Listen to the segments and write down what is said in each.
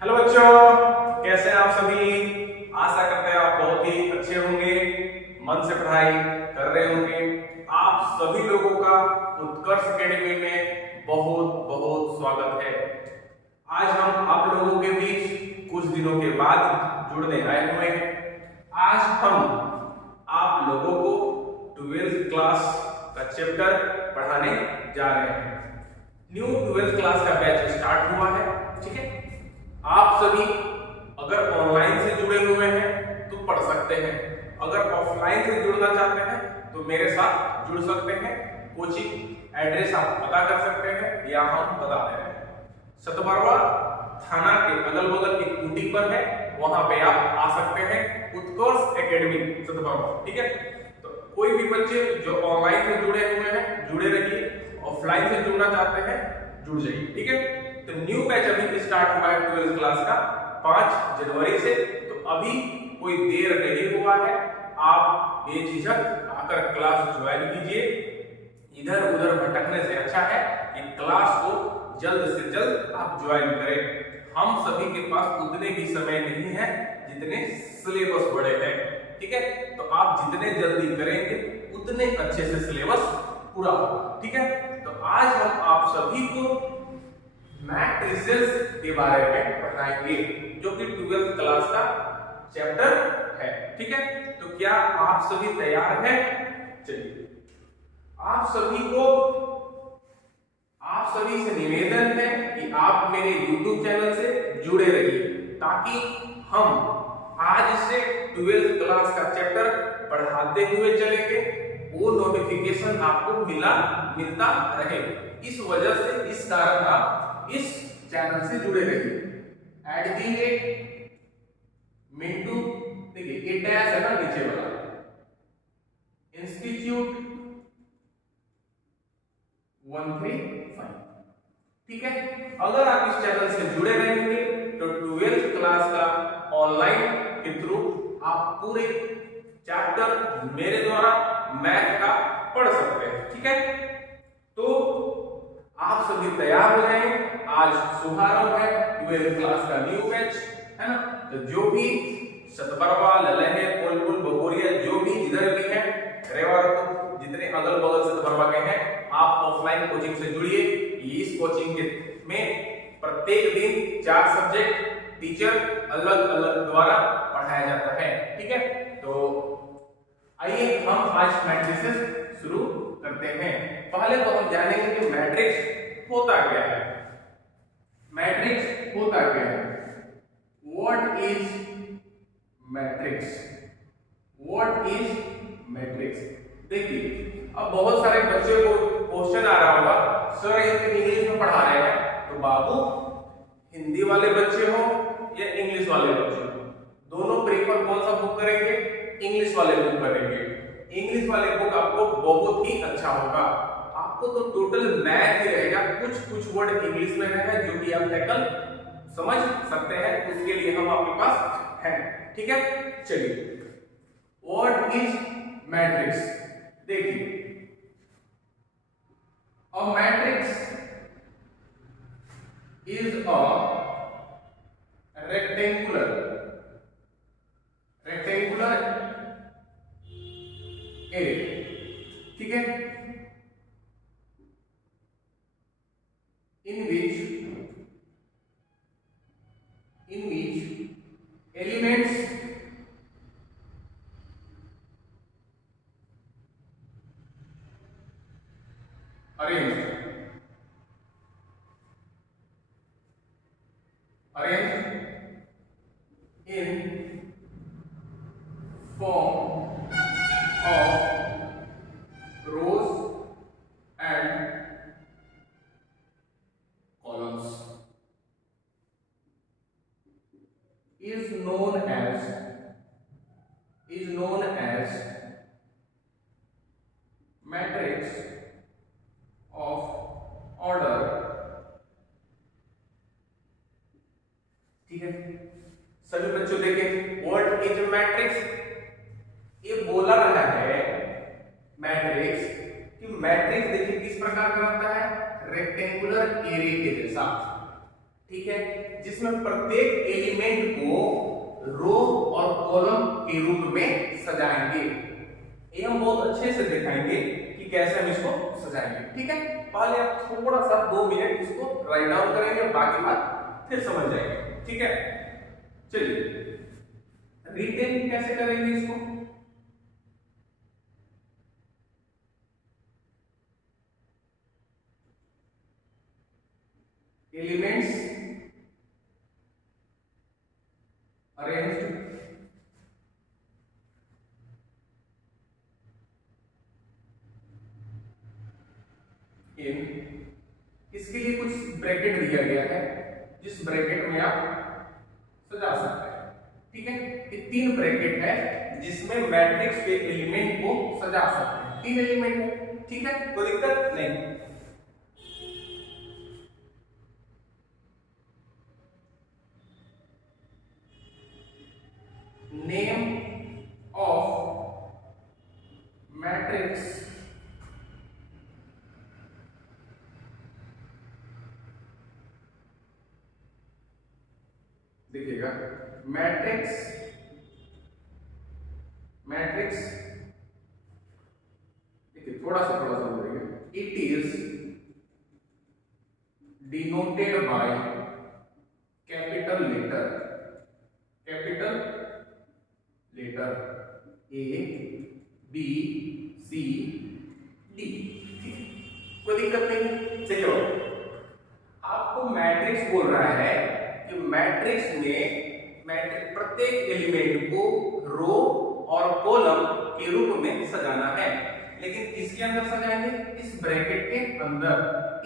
Hello बच्चों, कैसे हैं आप सभी। आशा करते हैं आप बहुत ही अच्छे होंगे, मन से पढ़ाई कर रहे होंगे। आप सभी लोगों का उत्कर्ष एकेडमी में बहुत बहुत स्वागत है। आज हम आप लोगों के बीच कुछ दिनों के बाद जुड़ने आए हुए हैं। आज हम आप लोगों को 12th क्लास का चैप्टर पढ़ाने जा रहे हैं। न्यू 12th क्लास का बैच स्टार्ट हुआ है, ठीक है। आप सभी अगर ऑनलाइन से जुड़े हुए हैं तो पढ़ सकते हैं, अगर ऑफलाइन से जुड़ना चाहते हैं तो मेरे साथ जुड़ सकते हैं। कोचिंग एड्रेस आप पता कर सकते हैं या हम बता दे रहे हैं। सतबरवा थाना के अगल बगल एक कुटी पर है, वहां पे आप आ सकते हैं। उत्कर्ष एकेडमी सतबरवा, ठीक है। तो कोई भी बच्चे जो ऑनलाइन से जुड़े हुए हैं जुड़े रहिए, ऑफलाइन से जुड़ना चाहते हैं जुड़ जाइए, ठीक है। तो न्यू बैच अभी स्टार्ट हुआ है 12th क्लास का 5 जनवरी से। तो अभी कोई देर नहीं हुआ है, आप बेझिझक आकर क्लास ज्वाइन कीजिए। इधर उधर भटकने से अच्छा है कि क्लास को जल्द से जल्द आप ज्वाइन करें। हम सभी के पास उतने भी समय नहीं है जितने सिलेबस बड़े हैं, ठीक है। तो आप जितने जल्दी करेंगे उतने अच्छे से सिलेबस पूरा होगा, ठीक है। तो आज हम आप सभी को मैट्रिसेस के बारे में पढ़ाएंगे, जो कि 12th क्लास का चैप्टर है, ठीक है। तो क्या आप सभी तैयार हैं? चलिए, आप सभी से निवेदन है कि आप मेरे YouTube चैनल से जुड़े रहिए, ताकि हम आज से 12th क्लास का चैप्टर पढ़ाते हुए चलेंगे। वो नोटिफिकेशन आपको मिलता रहे। इस वजह से, इस कारण आप इस चैनल से जुड़े रहिए। @मिंटू, देखिए ये डैश है ना नीचे वाला, इंस्टीट्यूट 135, ठीक है। अगर आप इस चैनल से जुड़े रहेंगे तो 12th क्लास का ऑनलाइन के थ्रू आप पूरे चैप्टर मेरे द्वारा मैथ का पढ़ सकते हैं, ठीक है। तो आप सभी तैयार हो जाएं। आज शुभारंभ है 12th क्लास का न्यू बैच, है ना। तो जो भी सतबरवा, ललहे, कोलपुर, बगोरिया, जो भी जिधर भी है, रेवा, जितने अगल बगल सतबरवा के हैं, आप ऑफलाइन कोचिंग से जुड़िए। इस कोचिंग के में प्रत्येक दिन 4 सब्जेक्ट टीचर अलग अलग द्वारा पढ़ाया जाता है, ठीक है। तो आइए हम आज मैट्रिसेस शुरू करते हैं। पहले तो हम जानेंगे कि मैट्रिक्स होता क्या है। मैट्रिक्स होता क्या है? What is matrix? What is matrix? देखिए, अब बहुत सारे बच्चों को क्वेश्चन आ रहा होगा, सर ये तो इंग्लिश में पढ़ा रहे हैं। तो बाबू, हिंदी वाले बच्चे हो या इंग्लिश वाले बच्चे हो, दोनों प्रेफर कौन सा बुक करेंगे? इंग्लिश वाले बुक करेंगे। इंग्लिश वाले बुक आपको बहुत ही अच्छा होगा। आपको तो टोटल मैथ ही रहेगा, कुछ वर्ड इंग्लिश में है जो कि आप टैकल समझ सकते हैं, उसके लिए हम आपके पास हैं, ठीक है। चलिए, व्हाट इज मैट्रिक्स? देखिए, a matrix is a rectangular array, ठीक है, in which elements arranged in form of rows and columns is known as matrix of order, ठीक है। सभी बच्चों देखें, व्हाट इज मैट्रिक्स? ये बोला रहा है मैट्रिक्स कि मैट्रिक्स देखिए किस प्रकार का होता है, रेक्टेंगुलर एरे के जैसा, ठीक है, जिसमें प्रत्येक एलिमेंट को रो और कॉलम के रूप में सजाएंगे। ये हम बहुत अच्छे से दिखाएंगे कि कैसे हम इसको सजाएंगे। ठीक है, पहले आप थोड़ा सा 2 मिनट इसको राइट डाउन करेंगे, बाकी बात फिर समझ जाएंगे। ठीक है, चलिए रिटेन कैसे करेंगे इसको। एलिमेंट्स अरेंज्ड इन, इसके लिए कुछ ब्रैकेट दिया गया है जिस ब्रैकेट में आप सजा सकते हैं। ठीक है, ये 3 ब्रैकेट है जिसमें मैट्रिक्स के एलिमेंट को सजा सकते हैं। 3 एलिमेंट है। ठीक है, कोई दिक्कत नहीं। नेम ऑफ मैट्रिक्स देखिएगा, मैट्रिक्स देखिए थोड़ा सा बोलिए, it is denoted by capital letter A B C D. कोई दिक्कत नहीं। चलिए, आपको मैट्रिक्स बोल रहा है कि मैट्रिक्स में प्रत्येक एलिमेंट को रो और कॉलम के रूप में सजाना है, लेकिन किसके अंदर सजाएंगे? इस ब्रैकेट के अंदर।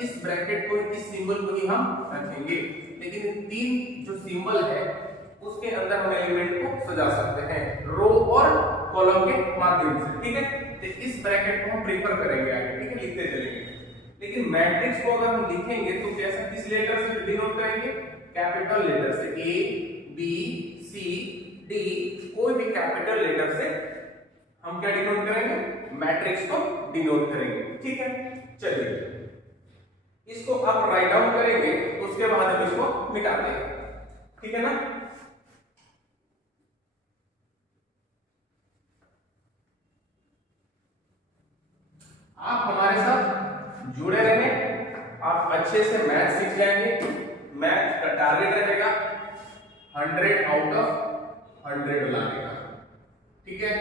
इस ब्रैकेट को, इस सिंबल को ही हम रखेंगे, लेकिन 3 जो सिंबल है उसके अंदर हम एलिमेंट को सजा सकते हैं रो और कॉलम के माध्यम से। ठीक है, तो इस ब्रैकेट को हम प्रेफर करेंगे आगे। ठीक है, लिखते चलेंगे। लेकिन मैट्रिक्स को अगर हम लिखेंगे तो कैसे, किस लेटर से डिनोट करेंगे? कैपिटल लेटर से, ए बी सी डी, कोई भी कैपिटल लेटर से हम क्या डिनोट करेंगे? मैट्रिक्स को डिनोट करेंगे। ठीक है, चलिए इसको आप राइट डाउन करेंगे, उसके बाद हम इसको मिटाते हैं। ठीक है ना। आप हमारे साथ जुड़े रहें, आप अच्छे से मैथ सीख जाएंगे। मैथ का टारगेट रहेगा 100 आउट ऑफ 100 लाने का। ठीक है,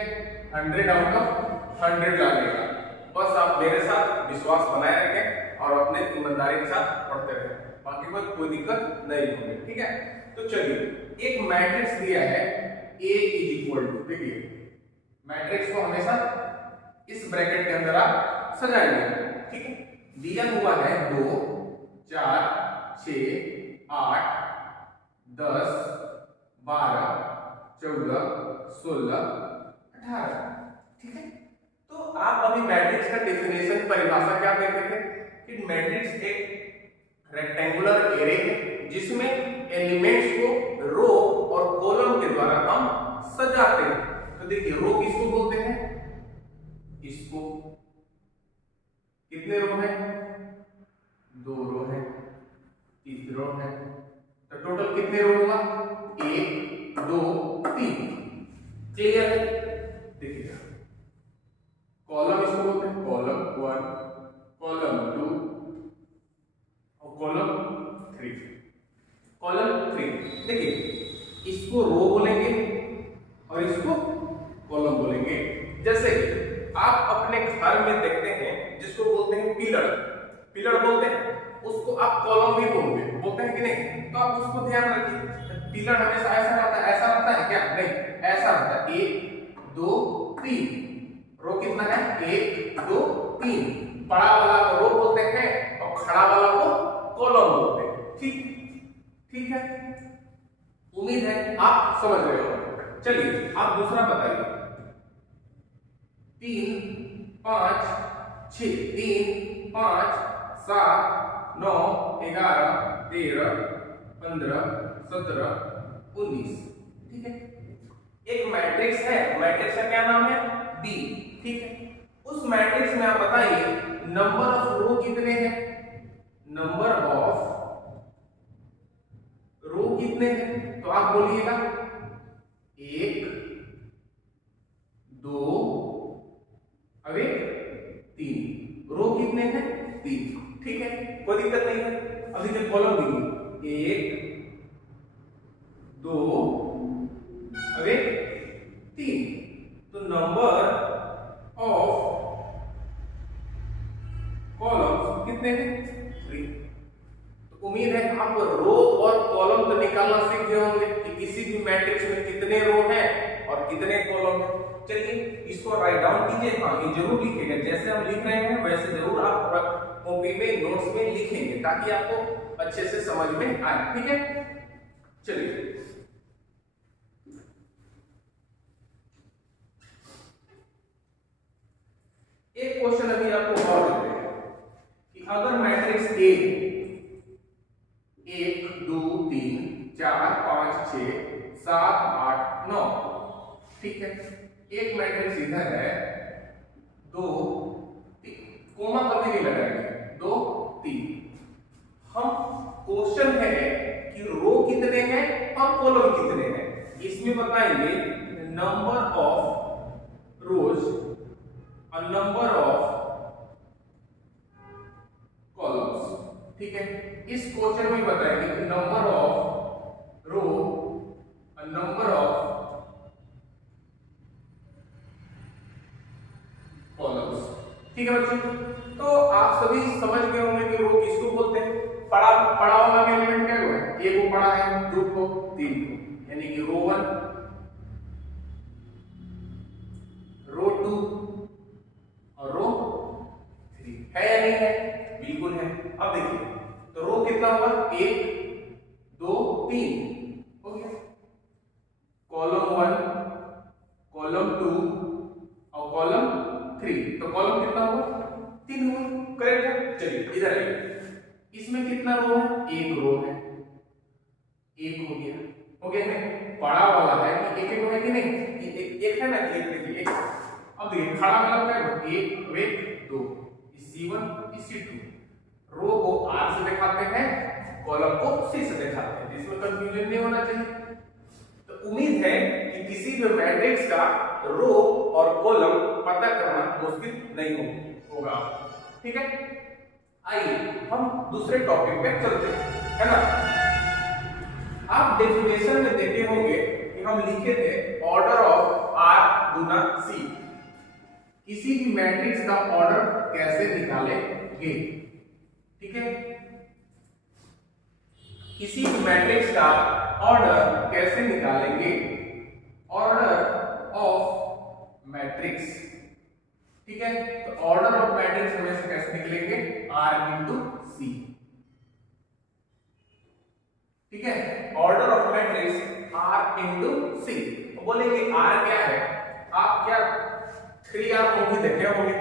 100 आउट ऑफ 100 लाने का। बस आप मेरे साथ विश्वास बनाए रखें और अपने ईमानदारी के साथ पढ़ते रहें, बाकी कोई दिक्कत नहीं होगी। ठीक है, तो चलिए एक मैट्रिक्स दिया है A = देखिए मैट्रिक्स को हमेशा इस ब्रैकेट के अंदर आप सजाएंगे। ठीक है, दिया हुआ है 2 4 6 8 10 12 14 16 18। ठीक है, तो आप अभी मैट्रिक्स का डेफिनेशन, परिभाषा क्या देते थे कि मैट्रिक्स एक रेक्टेंगुलर एरे है जिसमें एलिमेंट्स को रो और कॉलम के द्वारा हम सजाते हैं। तो देखिए रो किसको बोलते हैं? इसको। कितने रो है? 2 रो है, 3 रो है, तो टोटल कितने रो हुआ? 1 2 3। क्लियर है? देखिए कॉलम इसको बोलते हैं कॉलम 1, कॉलम 2 और कॉलम 3। कॉलम 3 देखिए इसको रो बोलेंगे और इसको कॉलम बोलेंगे। जैसे आप अपने घर में देखते हैं जिसको बोलते हैं पिलर बोलते हैं, उसको आप कॉलम भी बोलते हैं कि नहीं? तो आप उसको ध्यान रखिए, पिलर हमेशा ऐसा रहता है क्या? नहीं, ऐसा रहता है 1 2 3। रो कितना है? 1 2 3। बड़ा वाला को रो बोलते हैं और खड़ा वाला को कॉलम बोलते हैं। ठीक है, उम्मीद है आप समझ रहे हो। चलिए आप दूसरा बताइए। 3 5 6 3 5 7 9 11 13 15 17 19। ठीक है, एक मैट्रिक्स है, मैट्रिक्स का क्या नाम है? बी। ठीक है, उस मैट्रिक्स में आप बताइए नंबर ऑफ रो कितने हैं? नंबर ऑफ कोई दिक्कत नहीं है। अब देखिए कॉलम देखिए 1 2 अब 3, तो नंबर ऑफ कॉलम्स कितने हैं 3। तो उम्मीद है आप रो और कॉलम तो निकालना सीख गए होंगे कि किसी भी मैट्रिक्स में कितने रो हैं और कितने कॉलम हैं। चलिए इसको राइट डाउन कीजिए। हाँ ये जरूर लिखिएगा, जैसे हम लिख रहे हैं वैसे जरूर आप कॉपी में नोट्स में लिखेंगे ताकि आपको अच्छे से समझ में आए। ठीक है, चलिए एक क्वेश्चन अभी आपको और देते हैं कि अगर मैट्रिक्स ए 1 2 3 4 5 6 7 8 9, ठीक है, एक मैट्रिक्स इधर है 2 3, कोमा कभी नहीं लगाएंगे 2 3। हम क्वेश्चन है कि रो कितने हैं और कॉलम कितने हैं, इसमें बताएंगे नंबर ऑफ रोज और नंबर ऑफ कॉलम्स। ठीक है, इस क्वेश्चन में बताएंगे कि नंबर ऑफ रो और नंबर ऑफ कॉलम्स। ठीक है बच्चों, तो आप सभी समझ गए होंगे कि रो किसको बोलते हैं। पड़ा वाला एलिमेंट क्या है, एक को पड़ा है, 2 को 3 को, यानी कि रो 1 रो 2 और रो 3 है या नहीं है, बिल्कुल है। अब देखिए तो रो कितना हुआ 1 2 3 हो गया, कॉलम 1 कॉलम 2 और कॉलम 3, तो कॉलम कितना हुआ 3 हुआ, करेक्ट है। चलिए इधर आइए, इसमें कितना रो है, एक रो है, एक हो गया है, बड़ा वाला है कि एक एक है कि नहीं, एक है ना, एक देखिए एक। अब देखिए खड़ा मतलब क्या है, एक 2, C1 C2, रो को R से दिखाते हैं, कॉलम को C से दिखाते हैं, इसमें कंफ्यूजन नहीं होना चाहिए। तो उम्मीद है कि किसी भी मैट्रिक्स का रो और कॉलम पता करना मुश्किल नहीं होगा। ठीक है, आइए हम दूसरे टॉपिक पे चलते हैं, है ना। आप डेफिनेशन में देखे होंगे कि हम लिखे थे order of R Guna C, किसी भी मैट्रिक्स का ऑर्डर कैसे निकालेंगे। ठीक है, किसी भी मैट्रिक्स का ऑर्डर कैसे निकालेंगे, ऑर्डर ऑफ मैट्रिक्स। ठीक है, तो ऑर्डर ऑफ मैट्रिक्स हमेशा कैसे निकलेंगे, R इंटू C। ठीक है, order of matrix R into C। बोलेंगे R क्या है, आप क्या 3R मूवी देखे होंगे,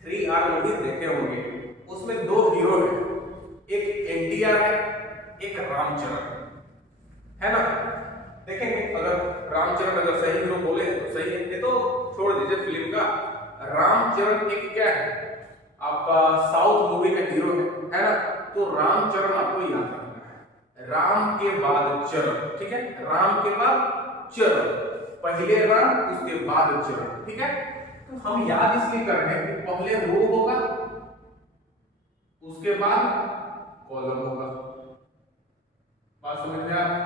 3R मूवी देखे होंगे, उसमें 2 हीरो है, एक NTR है, एक रामचरण है ना। देखेंगे अगर रामचरण अगर सही हीरो बोले तो सही है, ये तो छोड़ दीजिए फिल्म का। रामचरण एक क्या है, आपका साउथ मूवी का हीरो है ना। तो रामचरण आपको याद रखना है, राम के बाद चरण। ठीक है, राम के बाद चरण, पहले राम उसके बाद चरण। ठीक है, तो हम याद इसलिए कर रहे हैं कि पहले रो होगा उसके बाद कॉलम होगा, बात समझ में आ रहा है,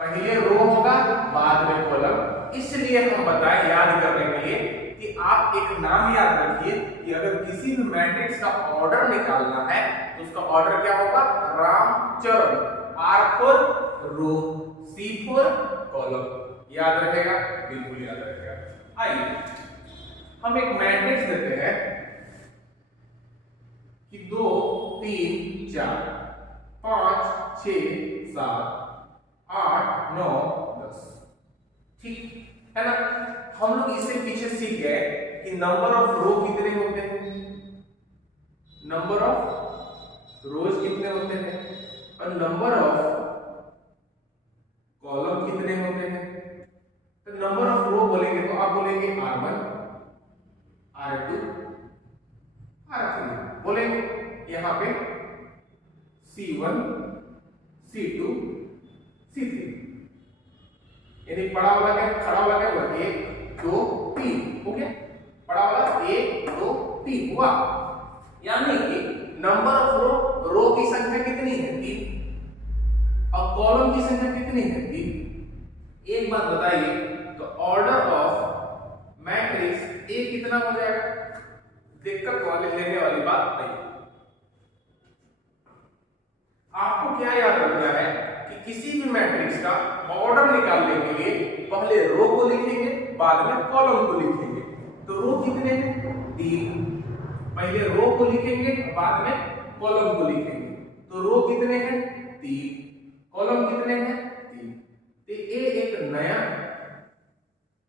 पहले रो होगा बाद में कॉलम। इसलिए हम बताएं याद करने के लिए कि आप एक नाम याद रखिए कि अगर किसी भी मैट्रिक्स का ऑर्डर निकालना है तो उसका ऑर्डर क्या होगा, रामचरण, R4 रो, C4 कॉलम। याद रखेगा, बिल्कुल याद रखेगा। आइए हम एक मैट्रिक्स देते हैं कि 2 3 4 5 6 7 8 9 10, ठीक है ना। हम लोग इससे पीछे सीख गए कि नंबर ऑफ रो कितने होते हैं, नंबर ऑफ रोज कितने होते हैं और नंबर ऑफ कॉलम कितने होते हैं। तो नंबर ऑफ रो बोलेंगे तो आप बोलेंगे R1 R2 R3, बोलेंगे यहां पे C1 C2 C3, यानी पड़ा वाला क्या, खड़ा वाला क्या हुआ, 1 2 3 हो गया, पड़ा वाला 1 2 3 हुआ। यानी कि नंबर ऑफ रो की संख्या कितनी है 3 और कॉलम की संख्या कितनी है 3। एक बात बताइए, तो ऑर्डर ऑफ मैट्रिक्स ए कितना हो जाएगा? दिक्कत वाली लेने वाली बात नहीं। आपको क्या याद रखना है कि किसी भी मैट्रिक्स का ऑर्डर निकालने के लिए पहले रो को लिखेंगे, बाद में कॉलम को लिखेंगे। तो रो कितने हैं 3, पहले रो को लिखेंगे, बाद में कॉलम को लिखेंगे। तो रो कितने हैं 3, कॉलम कितने हैं 3। तो ये एक नया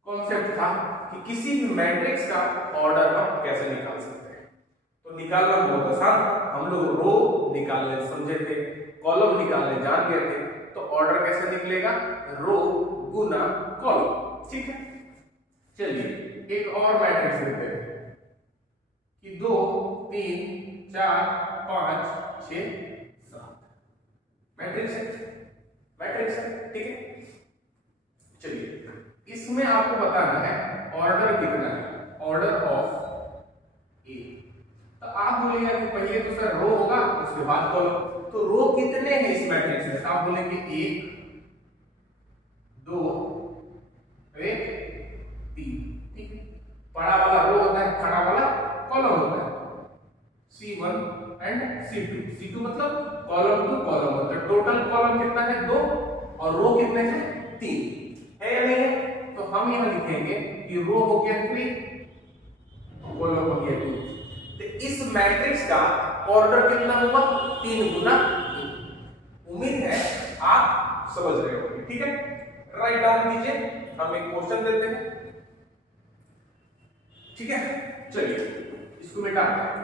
कॉन्सेप्ट था कि किसी भी मैट्रिक्स का ऑर्डर हम कैसे निकाल सकते हैं। तो निकालना बहुत आसान, हम लोग रो निकालने समझे थे, कॉलम निकालने जान गए थे। तो ऑर्डर कैसे निकलेगा? रो गुना कॉलम। ठीक है, चलिए एक और मैट्रिक्स लेते हैं कि 2 3 4 5 6 7 मैट्रिक्स है। ठीक है, चलिए इसमें आपको बताना है ऑर्डर कितना है, ऑर्डर ऑफ ए। तो आप बोलेंगे कि पहले तो सर रो होगा, उसके बाद कॉलम। तो रो कितने हैं इस मैट्रिक्स में? आप बोलेंगे 1 2 1 3। ठीक है, बड़ा वाला रो होता है, खड़ा वाला कॉलम होता है। C1 एंड C2 मतलब कॉलम टू कॉलम होता है। टोटल कॉलम कितना है 2 और रो कितने हैं 3 है या नहीं है? तो हम यहां लिखेंगे कि रो हो गया 3, कॉलम हो गया 2। तो इस मैट्रिक्स का ऑर्डर कितना होगा? 3 गुना 2। उम्मीद है आप समझ रहे होंगे। ठीक है, राइट डाउन कीजिए, हम एक क्वेश्चन देते हैं। ठीक है, चलिए इसको मिटाते हैं।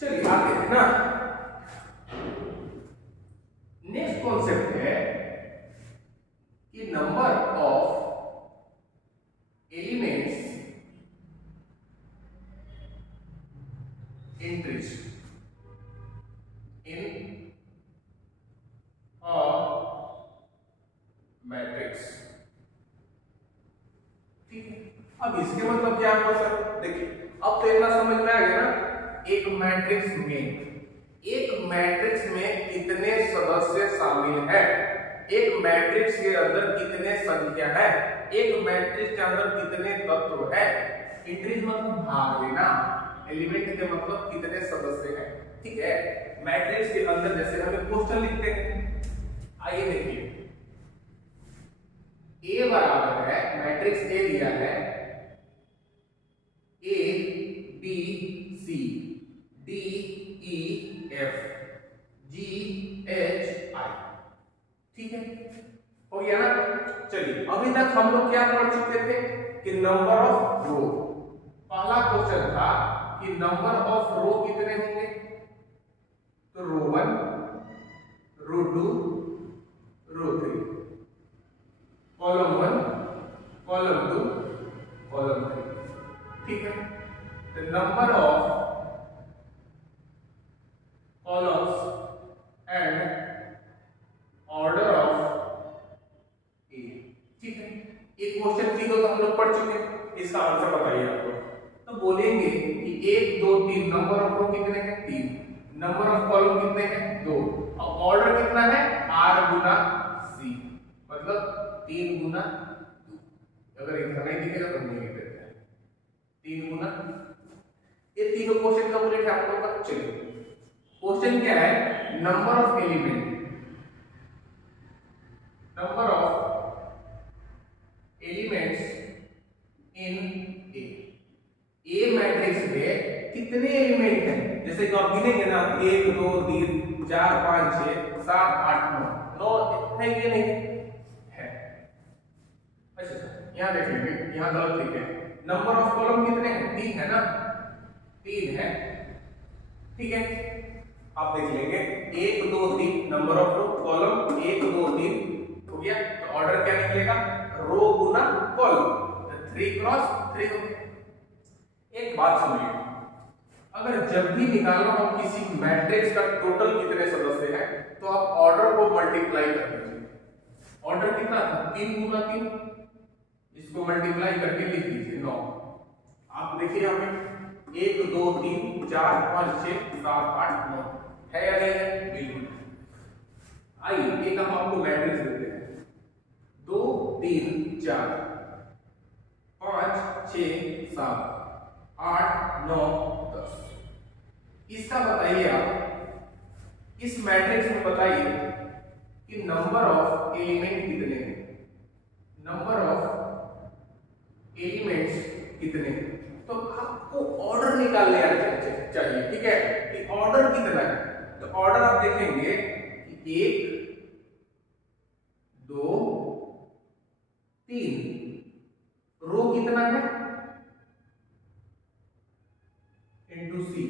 चलिए आगे है ना, नेक्स्ट कॉन्सेप्ट है कि number of elements entries in a matrix. ठीक है, अब इसके मतलब क्या हो सकता? देखिए अब तो इतना समझ में आ गया ना, एक मैट्रिक्स में कितने सदस्य शामिल है, एक मैट्रिक्स के अंदर कितने संख्या है, एक मैट्रिक्स के अंदर कितने तत्व है। इंट्रीज मतलब भाग लेना, एलिमेंट के मतलब कितने सदस्य हैं। ठीक है, मैट्रिक्स के अंदर जैसे हम क्वेश्चन लिखते हैं, आइए देखिए ए बराबर है, मैट्रिक्स ए दिया है A B C D E F G H I। ठीक है, हो गया ना। चलिए अभी तक हम लोग क्या पढ़ चुके थे कि नंबर ऑफ रो। पहला क्वेश्चन था कि नंबर ऑफ रो कितने होंगे? तो रो 1 रो 2 रो 3, कॉलम 1 कॉलम 2 कॉलम 3। ठीक है, the number of columns and order of A। ठीक है, एक क्वेश्चन थी तो हम लोग पढ़ चुके हैं, इसका आंसर बताइए आपको। तो बोलेंगे कि 1 2 3, नंबर ऑफ रो कितने हैं 3, नंबर ऑफ कॉलम कितने हैं 2, और ऑर्डर कितना है R गुना C, मतलब 3 गुना 2। अगर इधर नहीं दिखेगा तो नहीं लिख देते हैं 3 गुना। ये तीनों क्वेश्चन का बोले थे आप लोग का। चलिए क्वेश्चन क्या है, number of element, number of elements in A matrix में कितने एलिमेंट हैं? जैसे कि आप गिनेंगे ना 1 2 3 4 5 6 7 8 9 है ये नहीं है। अच्छा यहां देख लेंगे, यहां गलत लिखे हैं। नंबर ऑफ कॉलम कितने हैं? 3 है ना, 3 है। ठीक है, आप देख लेंगे 1 2 3, नंबर ऑफ कॉलम 1 2 3 हो गया। तो ऑर्डर क्या निकलेगा? रो गुना कॉलम, 3 क्रॉस 3 हो गया। एक बात सुनिए, अगर जब भी निकालना हो किसी मैट्रिक्स का टोटल कितने सदस्य हैं, तो आप ऑर्डर को मल्टीप्लाई कर दीजिए। ऑर्डर कितना था 3 गुना 3, इसको मल्टीप्लाई करके लिख दीजिए 9। आप देखिए यहाँ पे 1 2 3 4 5 6 7 8 9 है या नहीं है? बिल्कुल। आइए एक हम आपको मैट्रिक्स देते हैं 2 3 4 5 6 7 8 9 10। इसका बताइए आप, इस मैट्रिक्स में बताइए कि नंबर ऑफ एलिमेंट कितने हैं, नंबर ऑफ एलिमेंट्स कितने हैं। तो आपको ऑर्डर निकालने चाहिए, ठीक है, कि ऑर्डर कितना है। तो ऑर्डर आप देखेंगे कि 1 2 3, रो कितना है इंटू सी,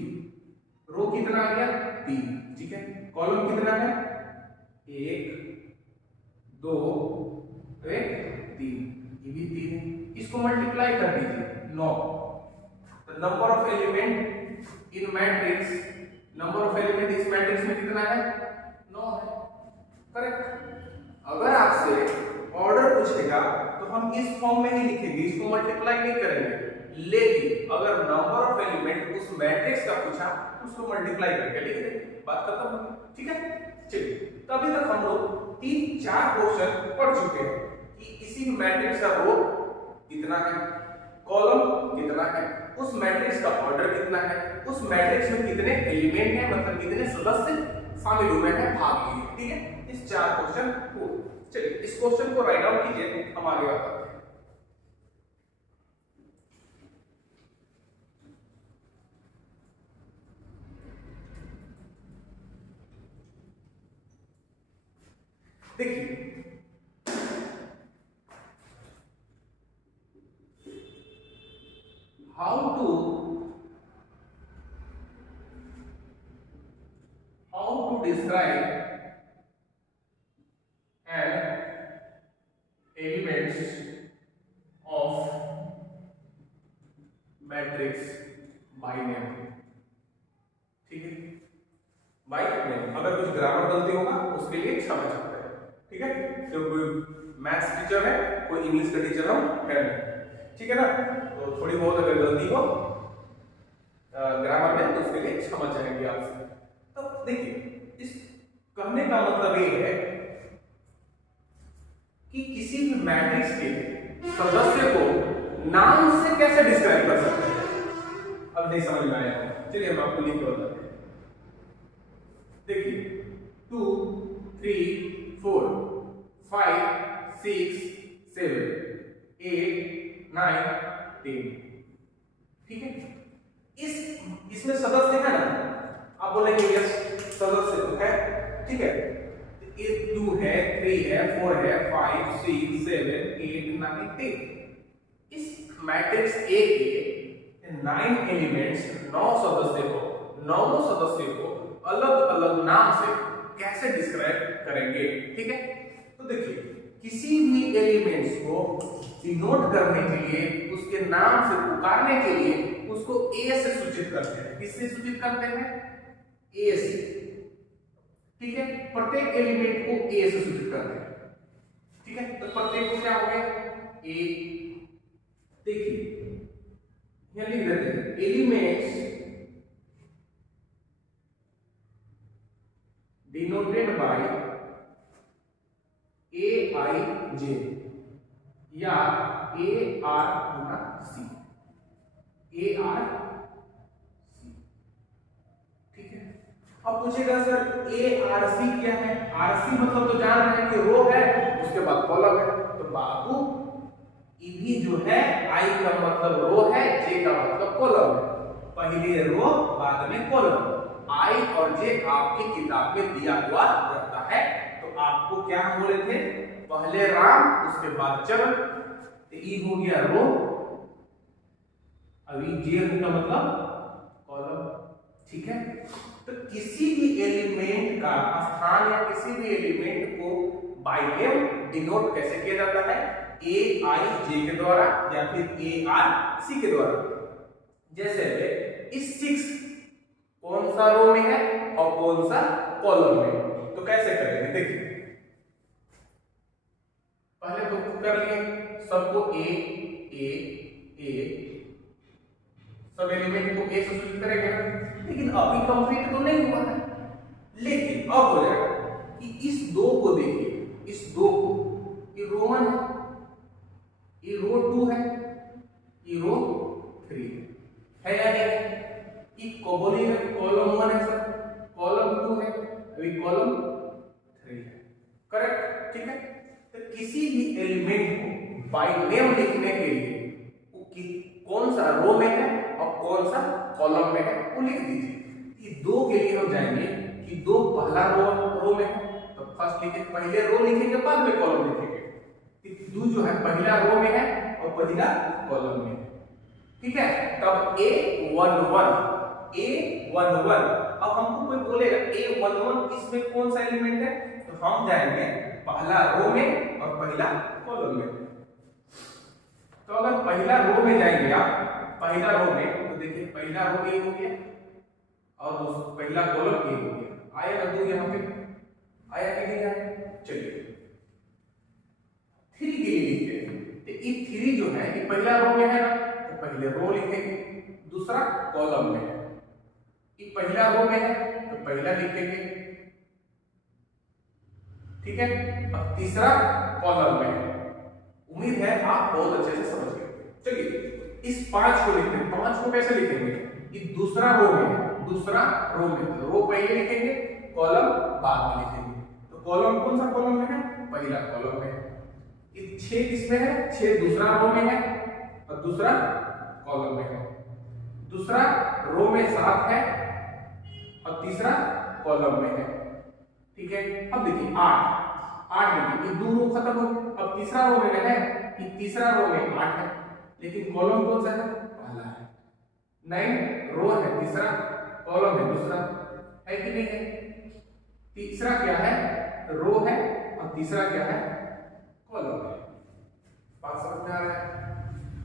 रो कितना आ गया 3, ठीक है। कॉलम कितना है 1 2 1 3, ये भी 3 है। इसको मल्टीप्लाई कर दीजिए 9। तो number of element in matrix, number of element इस मैट्रिक्स में कितना है 9 है, करेक्ट। अगर आपसे ऑर्डर पूछेगा तो हम इस फॉर्म में ही लिखेंगे, इसको मल्टीप्लाई नहीं करेंगे। लेकिन अगर नंबर ऑफ एलिमेंट उस मैट्रिक्स का पूछा तो उसको मल्टीप्लाई करके लिख देंगे, बात खत्म हो गई, ठीक है। चलिए, तो अभी तक हम लोग 3-4 क्वेश्चन पढ़ चुके हैं कि किसी भी मैट्रिक्स का रो कितना है, कॉलम कितना है, उस मैट्रिक्स का ऑर्डर कितना है, उस मैट्रिक्स में कितने एलिमेंट हैं, मतलब कितने सदस्य शामिल हुए हैं, भाग लिए, ठीक है। इस 4 क्वेश्चन को, चलिए इस क्वेश्चन को राइट डाउन कीजिए, हम आगे बढ़ते हैं। देखिए how to describe an elements of matrix by name, ठीक है। बाय नेम, अगर कुछ ग्रामर गलती होगा उसके लिए क्षमा चाहते हैं, ठीक है। तो कोई मैथ्स टीचर है, कोई इंग्लिश का टीचर हम है, ठीक है ना। तो थोड़ी बहुत अगर गलती हो ग्रामर में तो उसके लिए क्षमा चाहेंगे आपसे। तो देखिए इस कहने का मतलब ये है कि किसी भी मैट्रिक्स के सदस्य को नाम से कैसे डिस्क्राइब कर सकते हैं। अब नहीं समझ में आया, चलिए हम आपको लिख के बताते हैं। देखिए 2 3 4 5 6 7 8 9 10, ठीक है। इसमें सदस्य है ना, आप बोलेंगे यस सदस्य तो है, ठीक है। 2 है 3 है 4 है 5 6 7 8 9 10। इस मैट्रिक्स ए के 9 एलिमेंट्स, 9 सदस्य को, 9 सदस्य को अलग अलग नाम से कैसे डिस्क्राइब करेंगे, ठीक है। तो देखिए किसी भी एलिमेंट्स को डिनोट करने के लिए, उसके नाम से पुकारने के लिए उसको ए से सूचित करते हैं। किससे सूचित करते हैं? ए से, ठीक है। प्रत्येक एलिमेंट को ए से सूचित करते हैं, ठीक है। तो प्रत्येक को क्या हो गया ए। देखिए यहां लिख देते हैं एलिमेंट्स denoted by aij या ar गुना c, ar c, ठीक है। अब पूछेगा सर ए आर सी क्या है? आर सी मतलब तो जान रहे हैं कि रो है, उसके बाद कॉलम है। तो बाबू भी जो है आई का मतलब रो है, जे का मतलब कॉलम है। पहले रो बाद में कॉलम। आई और जे आपकी किताब में दिया हुआ रहता है। तो आपको क्या बोले थे? पहले राम उसके बाद चरण। तो ई हो गया रो, अभी जे का मतलब कॉलम, ठीक है। तो किसी भी एलिमेंट का स्थान या किसी भी एलिमेंट को बाय नेम डिनोट कैसे किया जाता है? ए आई जे के द्वारा या फिर ए आर सी के द्वारा। जैसे इस 6 कौन सा रो में है और कौन सा कॉलम में, तो कैसे करेंगे? देखिए पहले तो कर लिए सबको ए ए ए, सब एलिमेंट को ए से सूचित करेंगे, लेकिन अभी कंप्लीट तो नहीं हुआ है। लेकिन अब हो जाएगा कि इस दो को देखिए, इस दो को, ये रोमन है, ये रो 2 है, ये रो 3 है या नहीं? ये कॉलम है, कॉलम 1 है सर, कॉलम 2 है, अभी कॉलम 3 है। करेक्ट, ठीक है। तो किसी भी एलिमेंट को बाय नेम लिखने के लिए कौन सा रो में है और कौन सा कॉलम में है वो लिख दीजिए। ये दो के लिए हम जाएंगे कि दो पहला रो में है तो फर्स्ट लिखेंगे, पहले रो लिखेंगे बाद में कॉलम लिखेंगे। दो जो है पहला रो में है और पहला कॉलम में है, ठीक है। तब A11 अब हमको कोई बोलेगा A11 इसमें कौन सा एलिमेंट है, तो हम जाएंगे पहला रो में और पहला कॉलम में। तो अगर पहला रो में जाएंगे आप, पहला रो में, तो देखिए पहला रो ए हो गया और पहला कॉलम ए हो गया। आया ना 2 यहाँ पे, आया कि नहीं आया? चलिए 3 के लिए लिखते हैं। तो ये 3 जो है ये पहला रो में है ना, तो पहले रो लिखेंगे, दूसरा कॉलम में है। ये पहला रो में है तो पहला लिखेंगे, ठीक है, और तीसरा कॉलम में है। उम्मीद है आप बहुत अच्छे से समझ गए। चलिए इस 5 को लिखते हैं। 5 को कैसे लिखेंगे? ये दूसरा रो में है, दूसरा रो में, तो रो पहले लिखेंगे, कॉलम बाद में लिखेंगे। तो कॉलम कौन सा कॉलम में है? पहला कॉलम में है। ये 6 किसमें है? 6 दूसरा रो में है और दूसरा कॉलम में है। दूसरा रो में 7 है और तीसरा कॉलम में है, ठीक है। अब देखिए 8 देखिए, ये 2 रो खत्म हो गए। अब तीसरा रो में है, कि तीसरा रो में 8 है, लेकिन कॉलम कौन सा है? पहला है। 9 रो है, तीसरा कॉलम है, दूसरा है कि नहीं है? तीसरा क्या है? रो है और तीसरा क्या है? कॉलम है। बात समझ में आ रहा है?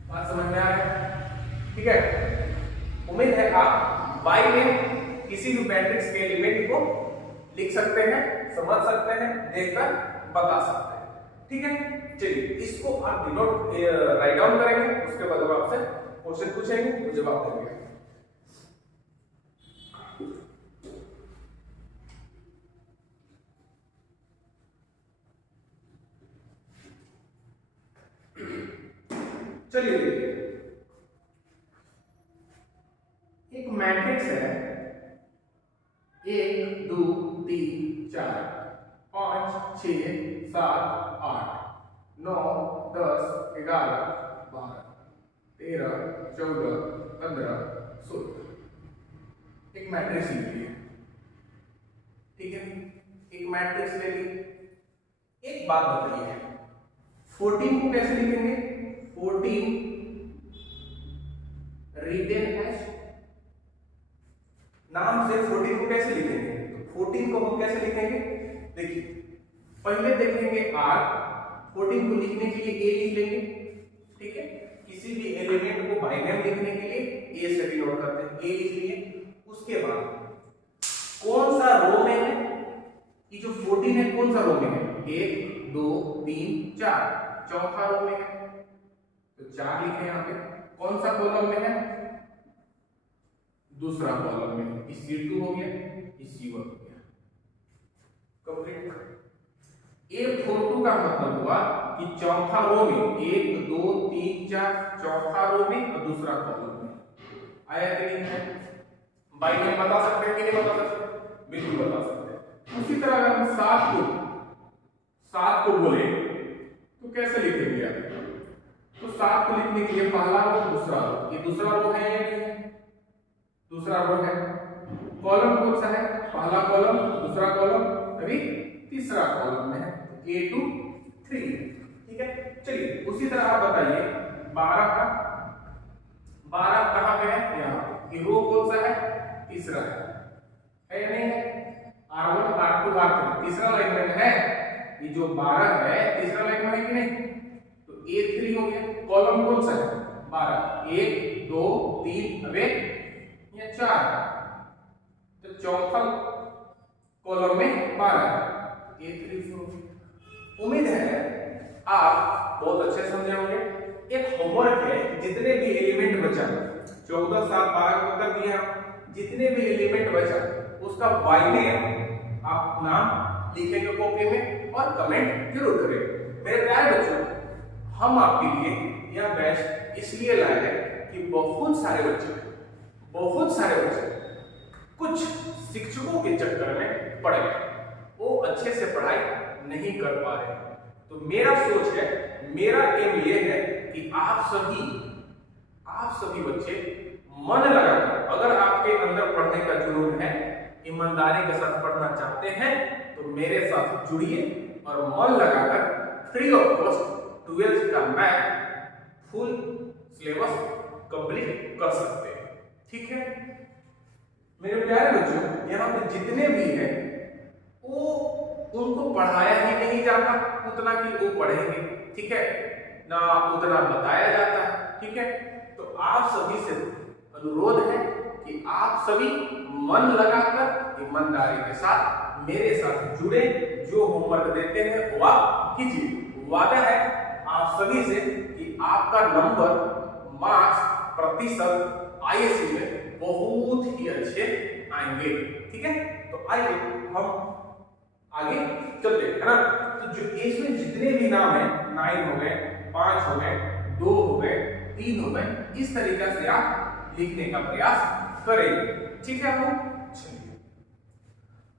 बात समझ में आ रहा है, ठीक है। उम्मीद है आप बाय नेम किसी भी मैट्रिक्स के एलिमेंट को लिख सकते हैं, समझ सकते हैं, देखकर बता सकते हैं, ठीक है। चलिए इसको आप डिनोट राइट डाउन करेंगे, उसके बाद हम आपसे क्वेश्चन पूछेंगे तो जवाब देंगे। चलिए देखिए, एक मैट्रिक्स है 1 2 3 4 5 6 7 8 9 10 11 12 13 14 15 16 एक मैट्रिक्स ले ली, ठीक है। एक मैट्रिक्स ले ली। एक बात बताइए, 14 को कैसे लिखेंगे? 14 रिटेन एज नाम से 14 को कैसे लिखेंगे? तो 14 को हम कैसे लिखेंगे? देखिए पहले देखेंगे R, 14 को लिखने के लिए A लिख लेंगे, ठीक है। किसी भी एलिमेंट को बाय नेम लिखने के लिए A से डिनोट करते हैं, A लिख लिए। उसके बाद कौन सा रो में है? ये जो 14 है कौन सा रो में है? 1 2 3 4, चौथा रो में है तो 4 लिखे यहाँ पे। कौन सा कॉलम में है? दूसरा कॉलम में। इस C2 हो गया, इस C1 हो गया, कंप्लीट। A42 का मतलब हुआ कि चौथा रो में 1 2 3 4, चौथा रो में और दूसरा कॉलम में। आया कि नहीं है? बाय नेम बता सकते हैं कि नहीं बता सकते? बिल्कुल बता सकते हैं। उसी तरह अगर हम 7 को बोले तो कैसे लिखेंगे आप? तो 7 को लिखने के लिए पहला रो दूसरा रो, ये दूसरा रो है या नहीं है? दूसरा रो है। कॉलम कौन सा है? पहला कॉलम, दूसरा कॉलम, अभी तीसरा कॉलम में है, A2 3, ठीक है। चलिए उसी तरह आप बताइए 12 कहां पे है? यहाँ पे। ये रो कौन सा है? तीसरा है या नहीं है? R1 R2 R3 तीसरा लाइन में है। ये जो 12 है तीसरा लाइन में है कि नहीं? तो A3 हो गया। कॉलम कौन सा है? 12, 1 2 3, अब 4, तो चौथा कॉलम में 12 A3 4। उम्मीद है आप बहुत अच्छे समझे होंगे। एक होमवर्क है, जितने भी एलिमेंट बचा 14 7 12 को कर दिया, जितने भी एलिमेंट बचा उसका बाय नेम आप नाम लिखेंगे कॉपी में और कमेंट जरूर करें। मेरे प्यारे बच्चों, हम आपके लिए यह बैच इसलिए लाए हैं कि बहुत सारे बच्चे कुछ शिक्षकों के चक्कर में पड़ गए, वो अच्छे से पढ़ाई नहीं कर पा रहे। तो मेरा सोच है, मेरा एम ये है कि आप सभी बच्चे मन लगाकर, अगर आपके अंदर पढ़ने का जुनून है, ईमानदारी के साथ पढ़ना चाहते हैं, तो मेरे साथ जुड़िए और मन लगाकर फ्री ऑफ कॉस्ट 12th का मैथ फुल सिलेबस कंप्लीट कर सकते हैं। ठीक है मेरे प्यारे बच्चों, यहाँ पे जितने भी हैं वो उनको पढ़ाया ही नहीं जाता उतना कि वो पढ़ेंगे, ठीक है ना, उतना बताया जाता है। ठीक है, तो आप सभी से अनुरोध है कि आप सभी मन लगाकर ईमानदारी के साथ मेरे साथ जुड़े, जो होमवर्क देते हैं वो आप कीजिए। वादा है आप सभी से कि आपका नंबर, मार्क्स, प्रतिशत आईएससी में बहुत ही अच्छे आएंगे। ठीक है, तो आइए हम आगे चलते हैं, है ना। तो जो इसमें जितने भी नाम है, 9 हो गए, 5 हो गए, 2 हो गए, 3 हो गए, इस तरीके से आप लिखने का प्रयास करेंगे। ठीक है, चलिए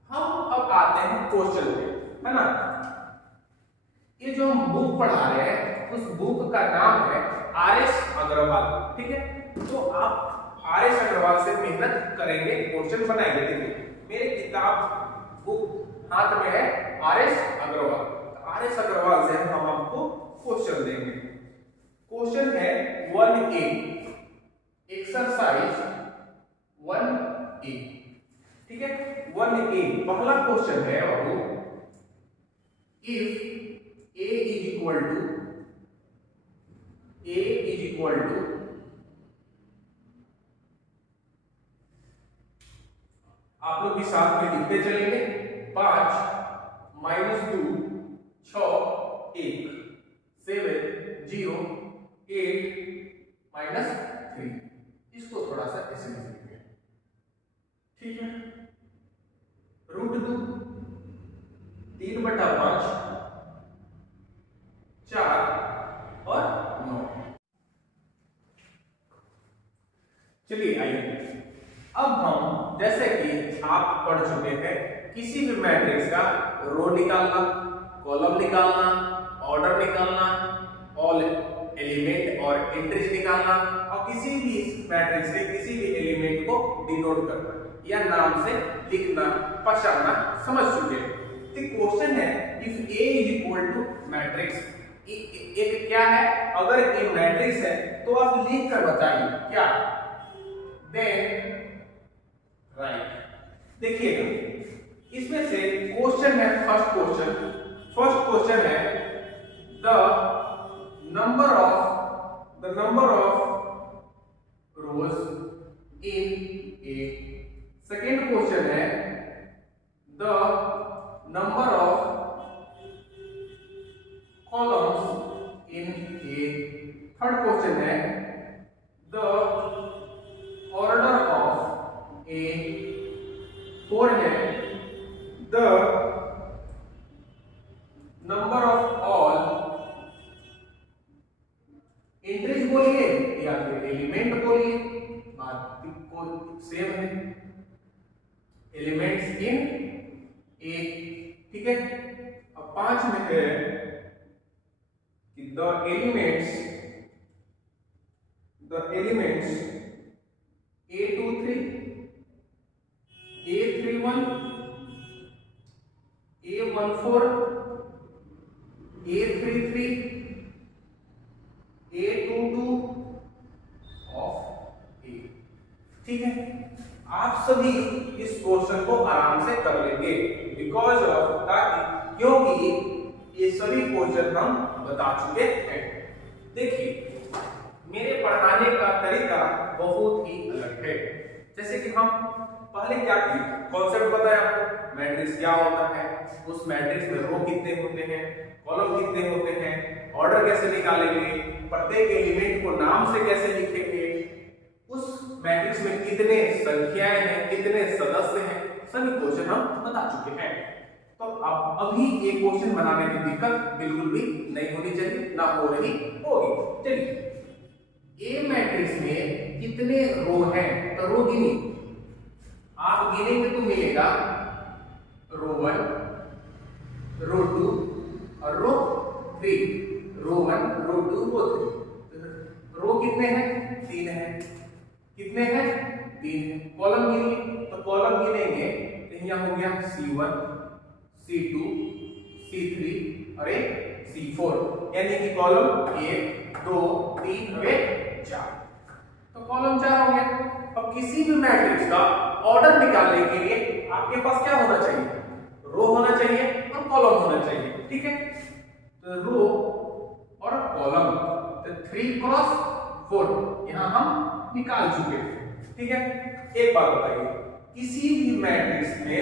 हम अब आते हैं क्वेश्चन पे, है ना। ये जो हम बुक पढ़ा रहे हैं उस बुक का नाम है आरएस अग्रवाल। ठीक है, तो आप आरएस अग्रवाल से मेहनत करेंगे, क्वेश्चन बनाएंगे। देखिए मेरी किताब बुक हाथ में है आरएस अग्रवाल। आरएस अग्रवाल से हम आपको क्वेश्चन देंगे। क्वेश्चन है 1A, एक्सरसाइज 1A। ठीक है, 1A पहला क्वेश्चन है और वो if A is equal to आप लोग भी साथ में लिखते चलेंगे। 5 - 2 6 1 7 0 8 -3। इसको थोड़ा सा ऐसे लिख लेंगे। ठीक है, √2 3/5 4 और 9। चलिए आइए अब हम, जैसे कि आप पढ़ चुके हैं, किसी भी मैट्रिक्स का रो निकालना, कॉलम निकालना, ऑर्डर निकालना, ऑल एलिमेंट और एंट्रीज निकालना, और किसी भी मैट्रिक्स के किसी भी एलिमेंट को डिनोट करना या नाम से लिखना, पहचानना समझ चुके हैं। तो क्वेश्चन है if A is equal to matrix, एक क्या है, अगर ये मैट्रिक्स है तो आप लिख कर बताइए क्या, देन राइट। देखिएगा इसमें से क्वेश्चन है, फर्स्ट क्वेश्चन है the number of rows in A. Second question है the number of columns in A. Third question है the order of A. Four है the number of all entries बोलिए या फिर एलिमेंट बोलिए, बात को सेम है, एलिमेंट्स इन ए। ठीक है, अब 5 में है कि the elements A23 A31 A14 A33 A22 of A। ठीक है, आप सभी इस क्वेश्चन को आराम से कर लेंगे, बिकॉज ऑफ ताकि, क्योंकि ये सभी क्वेश्चन हम बता चुके हैं। देखिए मेरे पढ़ाने का तरीका बहुत ही अलग है। जैसे कि हम पहले क्या किए, कॉन्सेप्ट बताया आपको, मैट्रिक्स क्या होता है, उस मैट्रिक्स में रो कितने होते हैं, कॉलम कितने होते हैं, ऑर्डर कैसे निकालेंगे, प्रत्येक एलिमेंट को नाम से कैसे लिखेंगे, उस मैट्रिक्स में कितने संख्याएं हैं, कितने सदस्य हैं, सभी क्वेश्चन हम बता चुके हैं। तो अब अभी ये क्वेश्चन बनाने की दिक्कत बिल्कुल भी नहीं होनी चाहिए, ना हो रही होगी। चलिए, ए मैट्रिक्स में कितने रो हैं, तो रो गिनी, आप गिनेंगे तो मिलेगा रो 1, रो 2 और रो 3, रो 1, रो 2, रो 3। रो कितने हैं, 3 हैं। कितने हैं, 3 हैं। कॉलम गिनिए, तो कॉलम गिनेंगे तो यहाँ हो गया C1, C2, C3 और एक C4, यानी कि कॉलम 1 2 3 और 4। तो कॉलम 4 हो गया। अब किसी भी मैट्रिक्स का ऑर्डर निकालने के लिए आपके पास क्या होना चाहिए, रो होना चाहिए और कॉलम होना चाहिए, ठीक है। तो रो और कॉलम, तो 3 क्रॉस 4 यहां हम निकाल चुके हैं, ठीक है। एक बात बताइए, किसी भी मैट्रिक्स में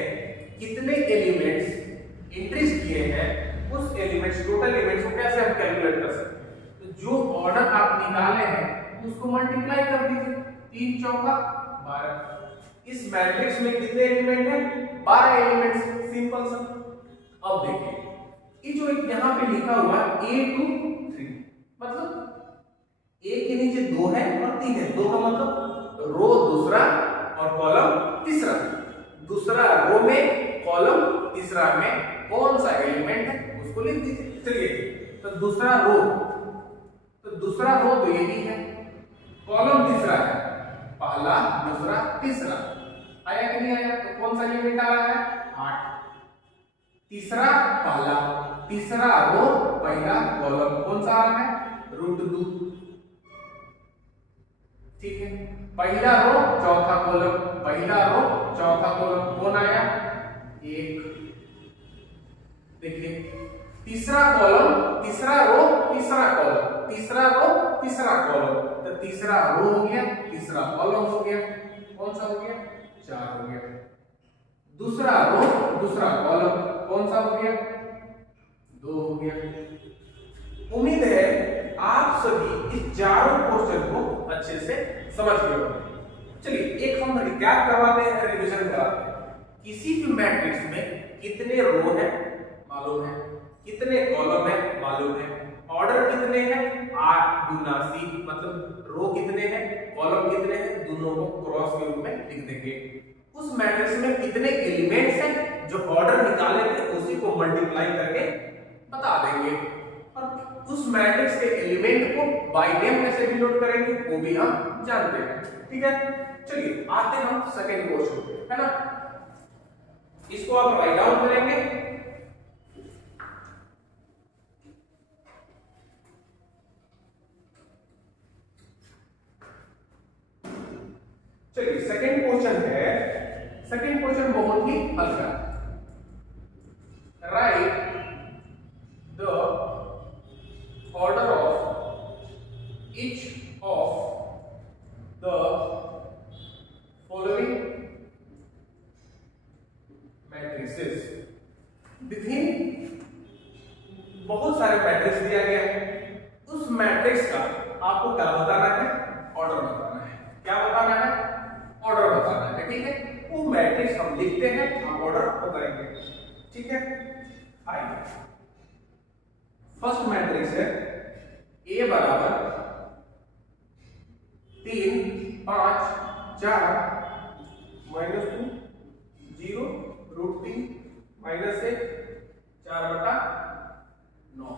कितने एलिमेंट्स इंट्रीज किए हैं, उस एलिमेंट्स, टोटल एलिमेंट्स को कैसे हम कैलकुलेट कर सकते हैं। तो जो ऑर्डर आप निकाले हैं उसको मल्टीप्लाई कर दीजिए, 3 चौका 12। इस मैट्रिक्स में कितने एलिमेंट हैं, 12 एलिमेंट्स, सिंपल सा। अब देखिए, ये जो यहां पे लिखा हुआ है A to 3, मतलब A के नीचे 2 है और 3 है, 2 का मतलब रो दूसरा और कॉलम तीसरा। दूसरा रो में, कॉलम तीसरा में कौन सा एलिमेंट है उसको लिख दीजिए। चलिए, तो दूसरा रो तो यही है, कॉलम तीसरा है, पहला दूसरा तीसरा। आया कि नहीं आया, तो कौन सा एलिमेंट आ रहा है, 8। तीसरा पहला, तीसरा रो पहला कॉलम कौन सा आ रहा है, √2, ठीक है। पहला रो चौथा कॉलम, पहला रो चौथा कॉलम कौन आया, 1। देखिए, तीसरा कॉलम, तीसरा रो तीसरा कॉलम, तीसरा रो तीसरा कॉलम, तो तीसरा रो हो गया, तीसरा कॉलम हो गया, कौन सा हो गया, 4 हो गया। दूसरा रो दूसरा कॉलम कौन सा हो गया, 2 हो गया। उम्मीद है आप सभी इस चारों क्वेश्चन को अच्छे से समझ गए होंगे। चलिए, एक हम रिकैप करवाते हैं, रिवीजन कराते हैं। किसी भी मैट्रिक्स में कितने रो हैं मालूम है, कितने कॉलम है मालूम है, ऑर्डर कितने हैं 8 गुना C, मतलब रो कितने हैं, कॉलम कितने हैं, दोनों को क्रॉस के रूप में लिख देंगे। उस मैट्रिक्स में कितने एलिमेंट्स हैं, जो ऑर्डर निकाले थे उसी को मल्टीप्लाई करके बता देंगे, और उस मैट्रिक्स के एलिमेंट को बाय नेम कैसे डिनोट करेंगे वो भी हम जानते हैं, ठीक है। चलिए, आते हैं हम सेकंड क्वेश्चन पे, है ना। इसको आप राइट डाउन करेंगे। चलिए, सेकंड क्वेश्चन है, सेकंड क्वेश्चन बहुत ही हल्का। Right the order of each of the following matrices within, बहुत सारे मैट्रिक्स दिया गया है, उस मैट्रिक्स का आपको क्या बताना है, ऑर्डर बताना है। क्या बताना है, ऑर्डर बताना है, ठीक है। वो मैट्रिक्स हम लिखते हैं, हम ऑर्डर बताएंगे, ठीक है। आइए, फर्स्ट मैट्रिक्स है A बराबर 3 5 4 -2 0 √3 -1 4/9।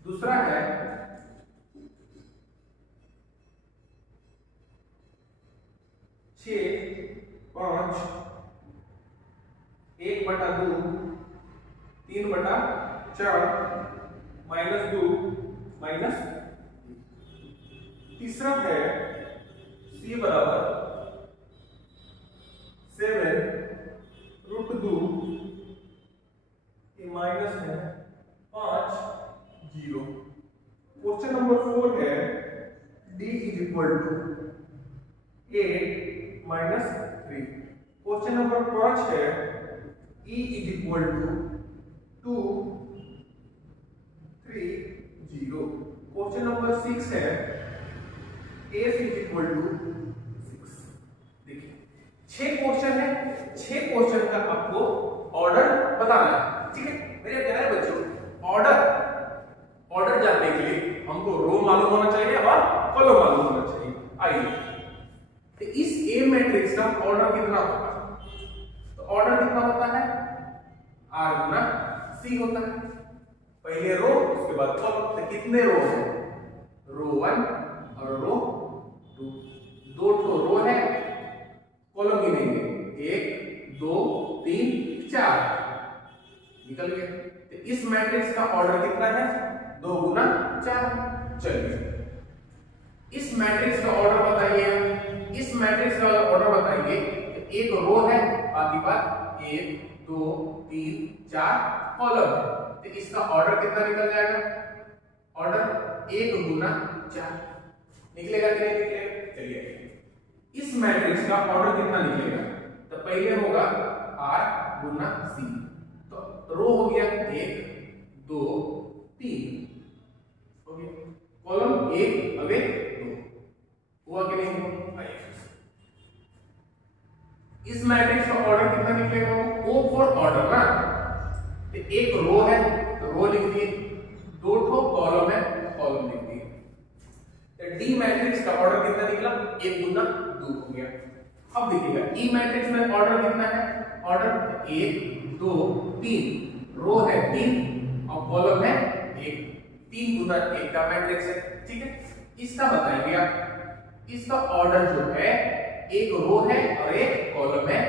दूसरा है 6 5 1/2 3/4 -2 -1। तीसरा है C बराबर 7 √2, ये माइनस है 5 0। क्वेश्चन नंबर 4 है D = 8 -3। क्वेश्चन नंबर 5 है E = 2 0। क्वेश्चन नंबर 6 है f इज इक्वल टू 6। देखिए 6 क्वेश्चन है, 6 क्वेश्चन का आपको ऑर्डर बताना है, ठीक है मेरे प्यारे बच्चों। ऑर्डर जानने के लिए हमको रो मालूम होना चाहिए और कॉलम मालूम होना चाहिए। आइए तो इस ए मैट्रिक्स का ऑर्डर कितना होगा, तो ऑर्डर कितना होता है r गुना c होता है। पहले रो उसके बाद कॉलम। तो कितने रो है, रो 1 और रो 2, 2 ठो रो है, कॉलम गिनेंगे 1 2 3 4 निकल गया। तो इस मैट्रिक्स का ऑर्डर कितना है, 2 गुना 4। चलिए इस मैट्रिक्स का ऑर्डर बताइए, इस मैट्रिक्स का ऑर्डर बताइए। तो एक रो है, बाकी बात 1 2 3 4 कॉलम है। तो इसका ऑर्डर कितना निकल जाएगा, ऑर्डर 1 गुना 4 निकलेगा कि नहीं निकलेगा। चलिए इस मैट्रिक्स का ऑर्डर कितना निकलेगा, तो पहले होगा r गुना c। तो रो हो गया 1 2 3 हो गया, कॉलम 1 अवे 2 हुआ कि नहीं हुआ। आइए इस मैट्रिक्स का ऑर्डर कितना निकलेगा, ओ फॉर ऑर्डर ना। तो एक रो है तो रो लिख दिए, 2 ठो कॉलम है कॉलम लिख दिए। तो डी मैट्रिक्स का ऑर्डर कितना निकला, 1 गुना 2 हो गया। अब देखिएगा ई मैट्रिक्स में ऑर्डर कितना है, ऑर्डर 1 2 3 रो है 3 और कॉलम है 1, 3 गुना 1 का मैट्रिक्स है, ठीक है। इसका बताएंगे आप, इसका ऑर्डर जो है एक रो है और एक कॉलम है,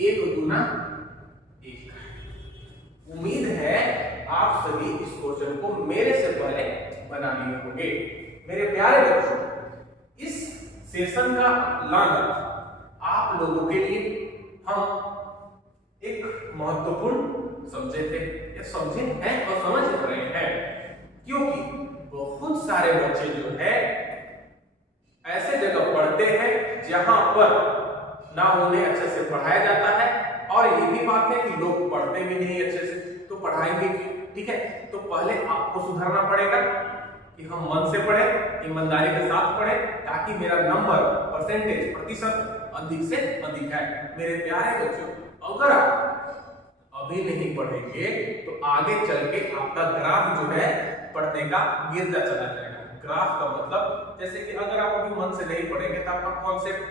1 गुना 1 का। उम्मीद है आप सभी इस क्वेश्चन को मेरे से पहले बना लिए होंगे। मेरे प्यारे बच्चों, इस सेशन का लाभ आप लोगों के लिए हम एक महत्वपूर्ण समझे थे या समझे हैं और समझ रहे हैं, क्योंकि बहुत सारे बच्चे जो है ऐसे जगह पढ़ते हैं जहां पर ना उन्हें अच्छे से पढ़ाया जाता है, और ये भी बात है कि लोग पढ़ते भी नहीं अच्छे से, तो पढ़ाएंगे क्यों, ठीक है। तो पहले आपको सुधरना पड़ेगा कि हम मन से पढ़े, ईमानदारी के साथ पढ़े, ताकि मेरा नंबर परसेंटेज प्रतिशत अधिक से अधिक है। मेरे प्यारे बच्चों, अगर आप अभी नहीं पढ़ेंगे तो आगे चल के आपका ग्राफ जो है पढ़ने का गिरता चला जाएगा। ग्राफ का मतलब जैसे कि अगर आप अभी मन से नहीं पढ़ेंगे तो आपका कॉन्सेप्ट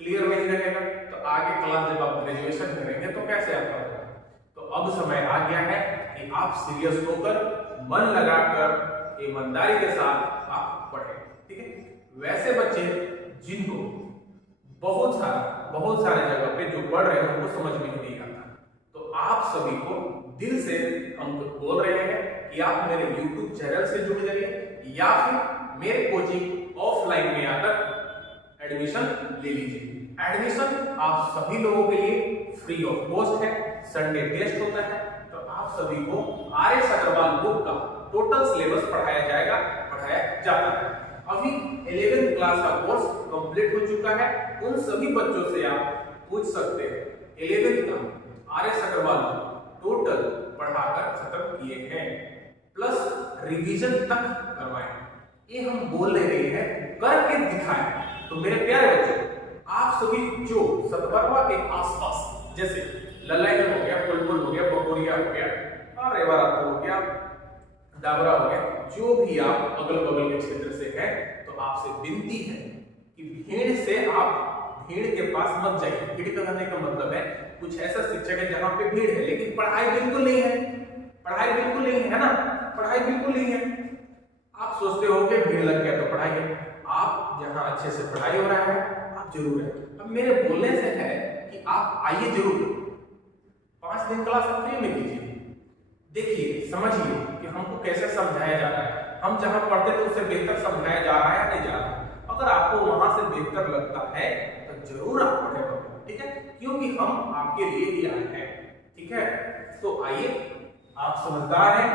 क्लियर नहीं रहेगा, तो आगे क्लास जब आप ग्रेजुएशन करेंगे तो कैसे आपका होगा। तो अब समय आ गया है कि आप सीरियस होकर मन लगाकर ईमानदारी के साथ आप पढ़ें, ठीक है। वैसे बच्चे जिनको बहुत सारे जगह पे जो पढ़ रहे हैं उनको समझ में नहीं आता, तो आप सभी को दिल से हम तो बोल रहे हैं कि आप मेरे YouTube चैनल से जुड़ जाइए या फिर मेरे कोचिंग ऑफलाइन में आकर एडमिशन ले लीजिए। एडमिशन आप सभी लोगों के लिए फ्री ऑफ कॉस्ट है, संडे टेस्ट होता है, तो आप सभी को RS अग्रवाल बुक का टोटल सिलेबस पढ़ाया जाता है। अभी 11th क्लास का कोर्स कंप्लीट हो चुका है, उन सभी बच्चों से आप पूछ सकते हैं 11th का RS अग्रवाल टोटल पढ़ाकर खत्म किए हैं, प्लस रिवीजन तक करवाए। ये हम बोल रहे हैं, करके दिखाएं। तो मेरे प्यारे बच्चों, आप सभी जो सतबरवा के आसपास जैसे ललाईगंज हो गया, पुलपुल हो गया, बकोरिया हो गया और रेवारात हो गया, डाबरा हो गया, जो भी आप अगल बगल के क्षेत्र से हैं, तो आपसे विनती है कि भीड़ से आप भीड़ के पास मत जाइए। भीड़ का कहने का मतलब है कुछ ऐसा शिक्षक है जहां पे भीड़ है लेकिन पढ़ाई बिल्कुल नहीं है, पढ़ाई बिल्कुल नहीं है ना, पढ़ाई बिल्कुल नहीं है। आप सोचते हो कि भीड़ लग गया तो पढ़ाई है, आप जहां अच्छे से पढ़ाई हो रहा है आप जरूर है। अब मेरे बोलने से है कि आप आइए जरूर, 5 दिन क्लास आप फ्री में कीजिए, देखिए समझिए कि हमको कैसे समझाया जा रहा है, हम जहां पढ़ते थे उससे बेहतर समझाया जा रहा है या नहीं जा रहा है। अगर आपको वहां से बेहतर लगता है तो जरूर आप पढ़ें, ठीक है, क्योंकि हम आपके लिए ही आए हैं, ठीक है। तो आइए, आप समझदार हैं,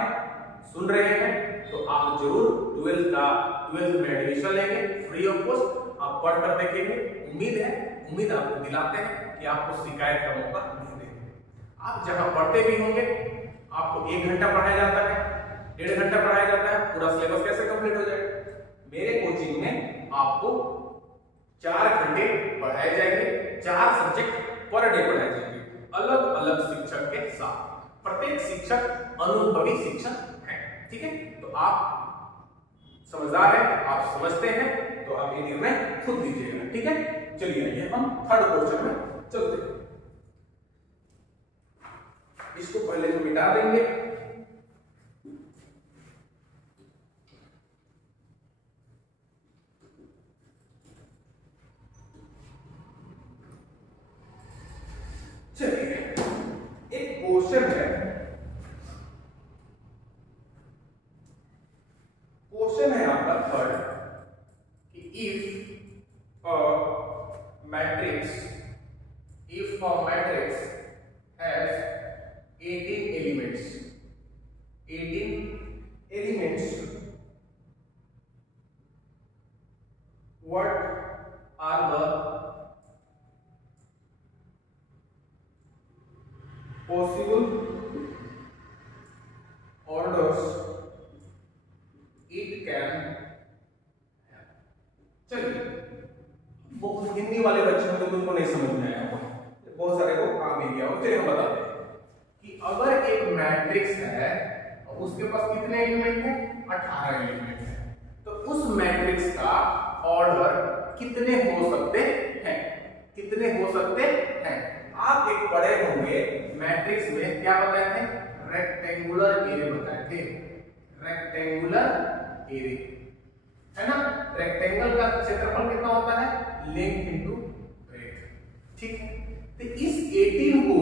सुन रहे हैं, तो आप जरूर 12th में एडमिशन लेंगे फ्री ऑफ कॉस्ट, आप पढ़कर देखेंगे। उम्मीद आपको दिलाते हैं कि आपको शिकायत का मौका नहीं देंगे। आप जहां पढ़ते भी होंगे आपको 1 घंटा पढ़ाया जाता है, 1.5 घंटा पढ़ाया जाता है, पूरा सिलेबस कैसे कंप्लीट हो जाएगा? मेरे कोचिंग में आपको 4 घंटे पढ़ाए जाएंगे, 4 सब्जेक्ट पर डे पढ़ाए जाएंगे, अलग अलग शिक्षक के साथ। प्रत्येक शिक्षक अनुभवी शिक्षक है, ठीक है? तो आप समझदार हैं, आप समझते हैं, तो आप ये निर्णय खुद लीजिएगा, ठीक है? चलिए आइए हम थर्ड क्वेश्चन में चलते हैं। इसको पहले हम मिटा देंगे। चलिए एक क्वेश्चन है, क्वेश्चन है आपका थर्ड कि if a matrix has 18 elements, what are the possible orders it can have? चलिए, बहुत हिंदी वाले बच्चों को उनको नहीं समझ में आया, बहुत सारे को आ भी गया। चलिए हम बताते हैं कि अगर एक मैट्रिक्स है और उसके पास कितने एलिमेंट हैं? 18 एलिमेंट है, तो उस मैट्रिक्स का ऑर्डर कितने हो सकते हैं? कितने हो सकते हैं? आप एक पढ़े होंगे मैट्रिक्स में क्या बताए थे? रेक्टेंगुलर एरे बताए थे, रेक्टेंगुलर एरे, है ना? रेक्टेंगल का क्षेत्रफल कितना होता है? लेंथ इनटू ब्रेड्थ, ठीक है? तो इस 18 को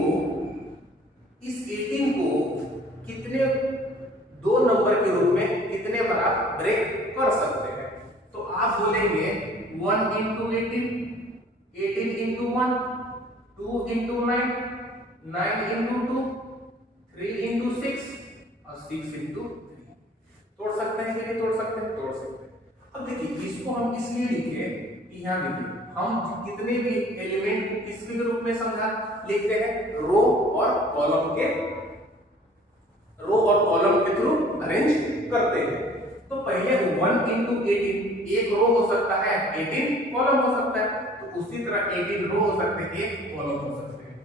कितने दो नंबर के रूप में कितने बार आप ब्रेक कर सकते हैं? तो आप बोलेंगे 1 into 18, 18 into 1, 2 into 9, 9 into 2, 3 into 6 और 6 into 3। तोड़ सकते हैं कि नहीं तोड़ सकते हैं? तोड़ सकते हैं। अब देखिए इसको हम इसलिए लिखे कि यहाँ देखिए हम कितने भी एलिमेंट को किसके रूप में समझा लिखते हैं? रो और कॉलम के थ्रू अरेंज करते हैं। तो पहले 1 into 18, एक रो हो सकता है, 18 कॉलम हो सकता है, तो उसी तरह 18 रो हो सकते हैं, एक कॉलम हो सकते हैं।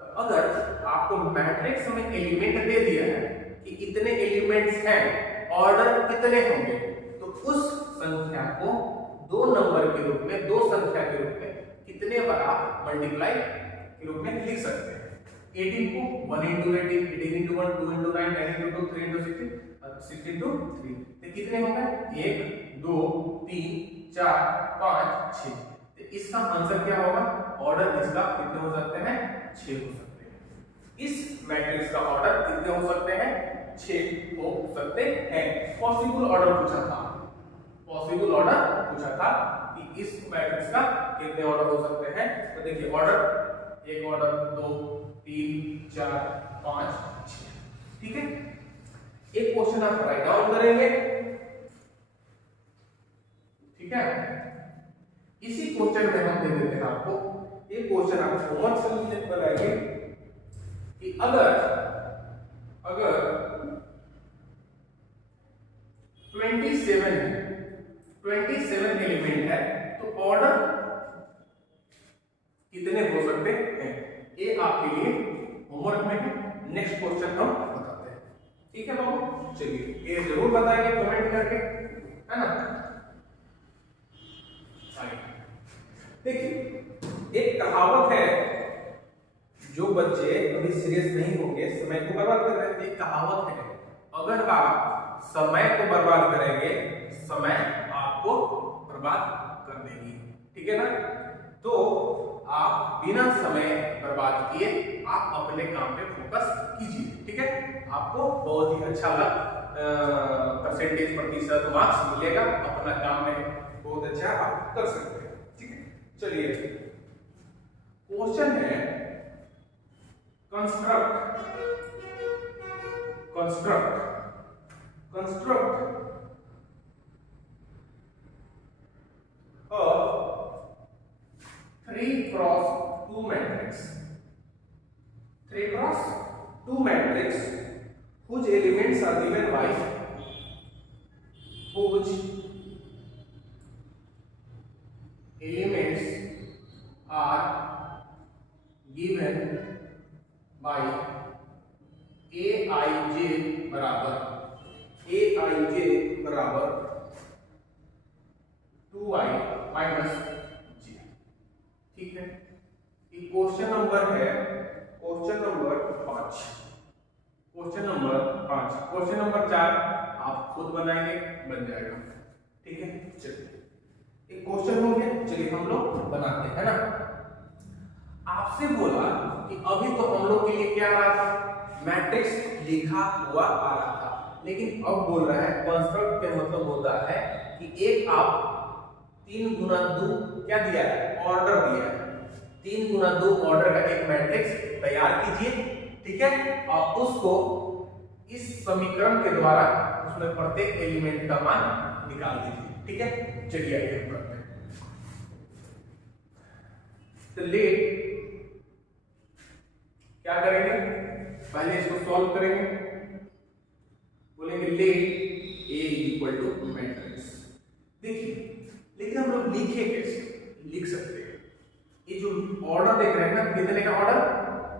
तो अगर आपको मैट्रिक्स में एलिमेंट दे दिया है कि इतने एलिमेंट्स हैं, ऑर्डर कितने होंगे, तो उस संख्या को दो नंबर के रूप में, दो संख्या के रूप में कितने बार आप मल्टीप्लाई के रूप में लिख सकते हैं? 18 को 1 into 18, 18 into 1, 2 into 9, 9 into 2, 3 into 16, 6 into 3। तो कितने हो गए? 1 2 3 4 5 6। तो इसका आंसर क्या होगा? ऑर्डर इसका कितने हो सकते हैं? 6 हो सकते हैं। इस मैट्रिक्स का ऑर्डर कितने हो सकते हैं? 6 हो सकते हैं। पॉसिबल ऑर्डर पूछा था, पॉसिबल ऑर्डर पूछा था कि इस मैट्रिक्स का कितने ऑर्डर हो सकते हैं। तो देखिए ऑर्डर, एक ऑर्डर, 2 3 4 5 6, ठीक है? एक क्वेश्चन आप राइट डाउन करेंगे, ठीक है? इसी क्वेश्चन में हम दे देते हैं आपको एक क्वेश्चन, आप होमवर्क से बनाइए कि अगर 27 एलिमेंट है तो ऑर्डर कितने हो सकते हैं? ये आपके लिए होमवर्क में है। नेक्स्ट क्वेश्चन हम बताते हैं, ठीक है बाबू? चलिए ये जरूर बताइए कमेंट करके, है ना? देखिए एक कहावत है, जो बच्चे कभी सीरियस नहीं होंगे समय को बर्बाद कर रहे हैं। एक कहावत है, अगर आप समय को बर्बाद करेंगे, समय आपको बर्बाद कर देगी, ठीक है ना? तो आप बिना समय बर्बाद किए आप अपने काम पे फोकस कीजिए, ठीक है? आपको बहुत ही अच्छा परसेंटेज, प्रतिशत, मार्क्स मिलेगा, अपना काम में बहुत अच्छा आप कर सकते हैं, ठीक है? चलिए क्वेश्चन है, construct a 3x2 matrix, 3x2 matrix whose elements are given by whose elements are given by aij बराबर 2i माइनस j। ठीक है, ये क्वेश्चन नंबर है, question number 5। Question number 5, question number 4 आप खुद बनाएंगे, बन जाएगा। ठीक है, चलिए एक क्वेश्चन हो गया, चलिए हम लोग बनाते हैं ना। आपसे बोला कि अभी तो हम लोग के लिए क्या आ रहा था, मैट्रिक्स लिखा हुआ आ रहा था, लेकिन अब बोल रहा है कंस्ट्रक्ट के मतलब होता है कि एक आप 3 गुना 2 क्या दिया है, ऑर्डर दिया है, 3 गुना 2 ऑर्डर का एक मैट्रिक्स तैयार कीजिए। ठीक है, और उसको इस समीकरण के द्वारा उसमें प्रत्येक एलिमेंट का मान निकाल दीजिए। ठीक है, चलिए आइए करते हैं। तो लेट क्या करेंगे, पहले इसको सॉल्व करेंगे, बोलेंगे let A equal to matrix. देखिए, लेकिन हम लोग लिखे कैसे, लिख सकते हैं, ये जो ऑर्डर देख रहे हैं ना, कितने का ऑर्डर,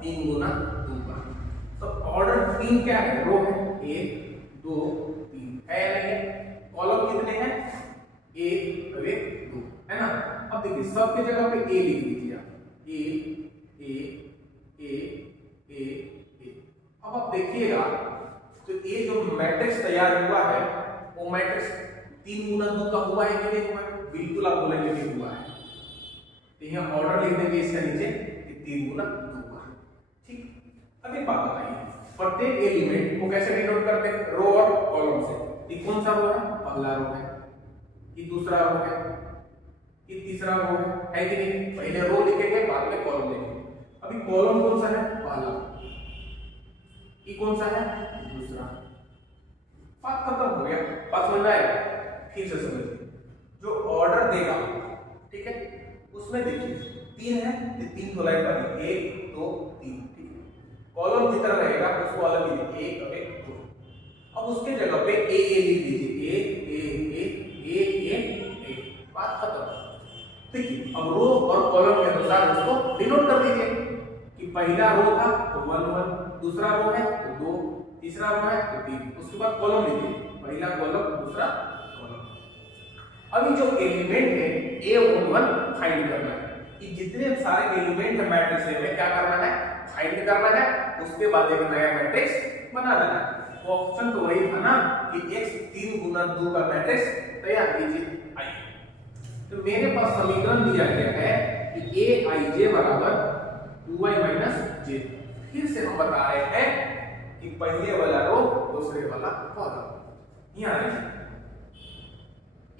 3 गुना 2 का। तो ऑर्डर 3 क्या है, रो है 1 2 3 है या नहीं है, कॉलम कितने हैं 1 2 है ना। अब देखिए सबके जगह पे A लिख दीजिए आप, A A A A A। अब आप देखिएगा तो ये जो मैट्रिक्स तैयार हुआ है वो मैट्रिक्स 3 गुना 2 का हुआ है कि नहीं हुआ है, बिल्कुल आप बोलेंगे नहीं हुआ है। तो यहाँ ऑर्डर लिख देंगे इसके नीचे कि 3 गुना 2 का। ठीक, अब एक बात बताइए, प्रत्येक एलिमेंट को कैसे डिनोट करते हैं, रो और कॉलम से। ये कौन सा रो है, पहला रो है, ये दूसरा रो है, ये तीसरा रो है कि नहीं। पहले रो लिखेंगे, बाद में कॉलम लिखेंगे। अभी कॉलम कौन सा है, पहला, ये कौन सा है, दूसरा। बात खत्म हो गया, बात समझ में आएगा। फिर से समझिए, जो ऑर्डर देगा, ठीक है, उसमें देखिए 3 है, तो 3 तो लाइन पर 1 2 3। ठीक है, कॉलम जितना रहेगा उसको अलग लीजिए, 1 1 2। अब उसके जगह पे A लिख दीजिए, A। बात खत्म। देखिए, अब रो और कॉलम के अनुसार उसको डिनोट कर दीजिए कि पहला रो था तो 1 1, दूसरा रो है तो 2, तीसरा रो है तो 3। उसके बाद कॉलम लिखिए, पहला कॉलम दूसरा कॉलम। अभी जो एलिमेंट है A11 फाइंड करना है, कि जितने सारे एलिमेंट है मैट्रिक्स में क्या करना है, फाइंड करना है। उसके बाद एक नया मैट्रिक्स बना देना है। तो ऑप्शन तो वही था ना कि x 3 गुना 2 का मैट्रिक्स तैयार कीजिए। आइए, तो मेरे पास समीकरण दिया गया है कि aij बराबर 2i माइनस j। फिर से हम बता रहे हैं कि पहले वाला रो दूसरे वाला कॉलम। यहां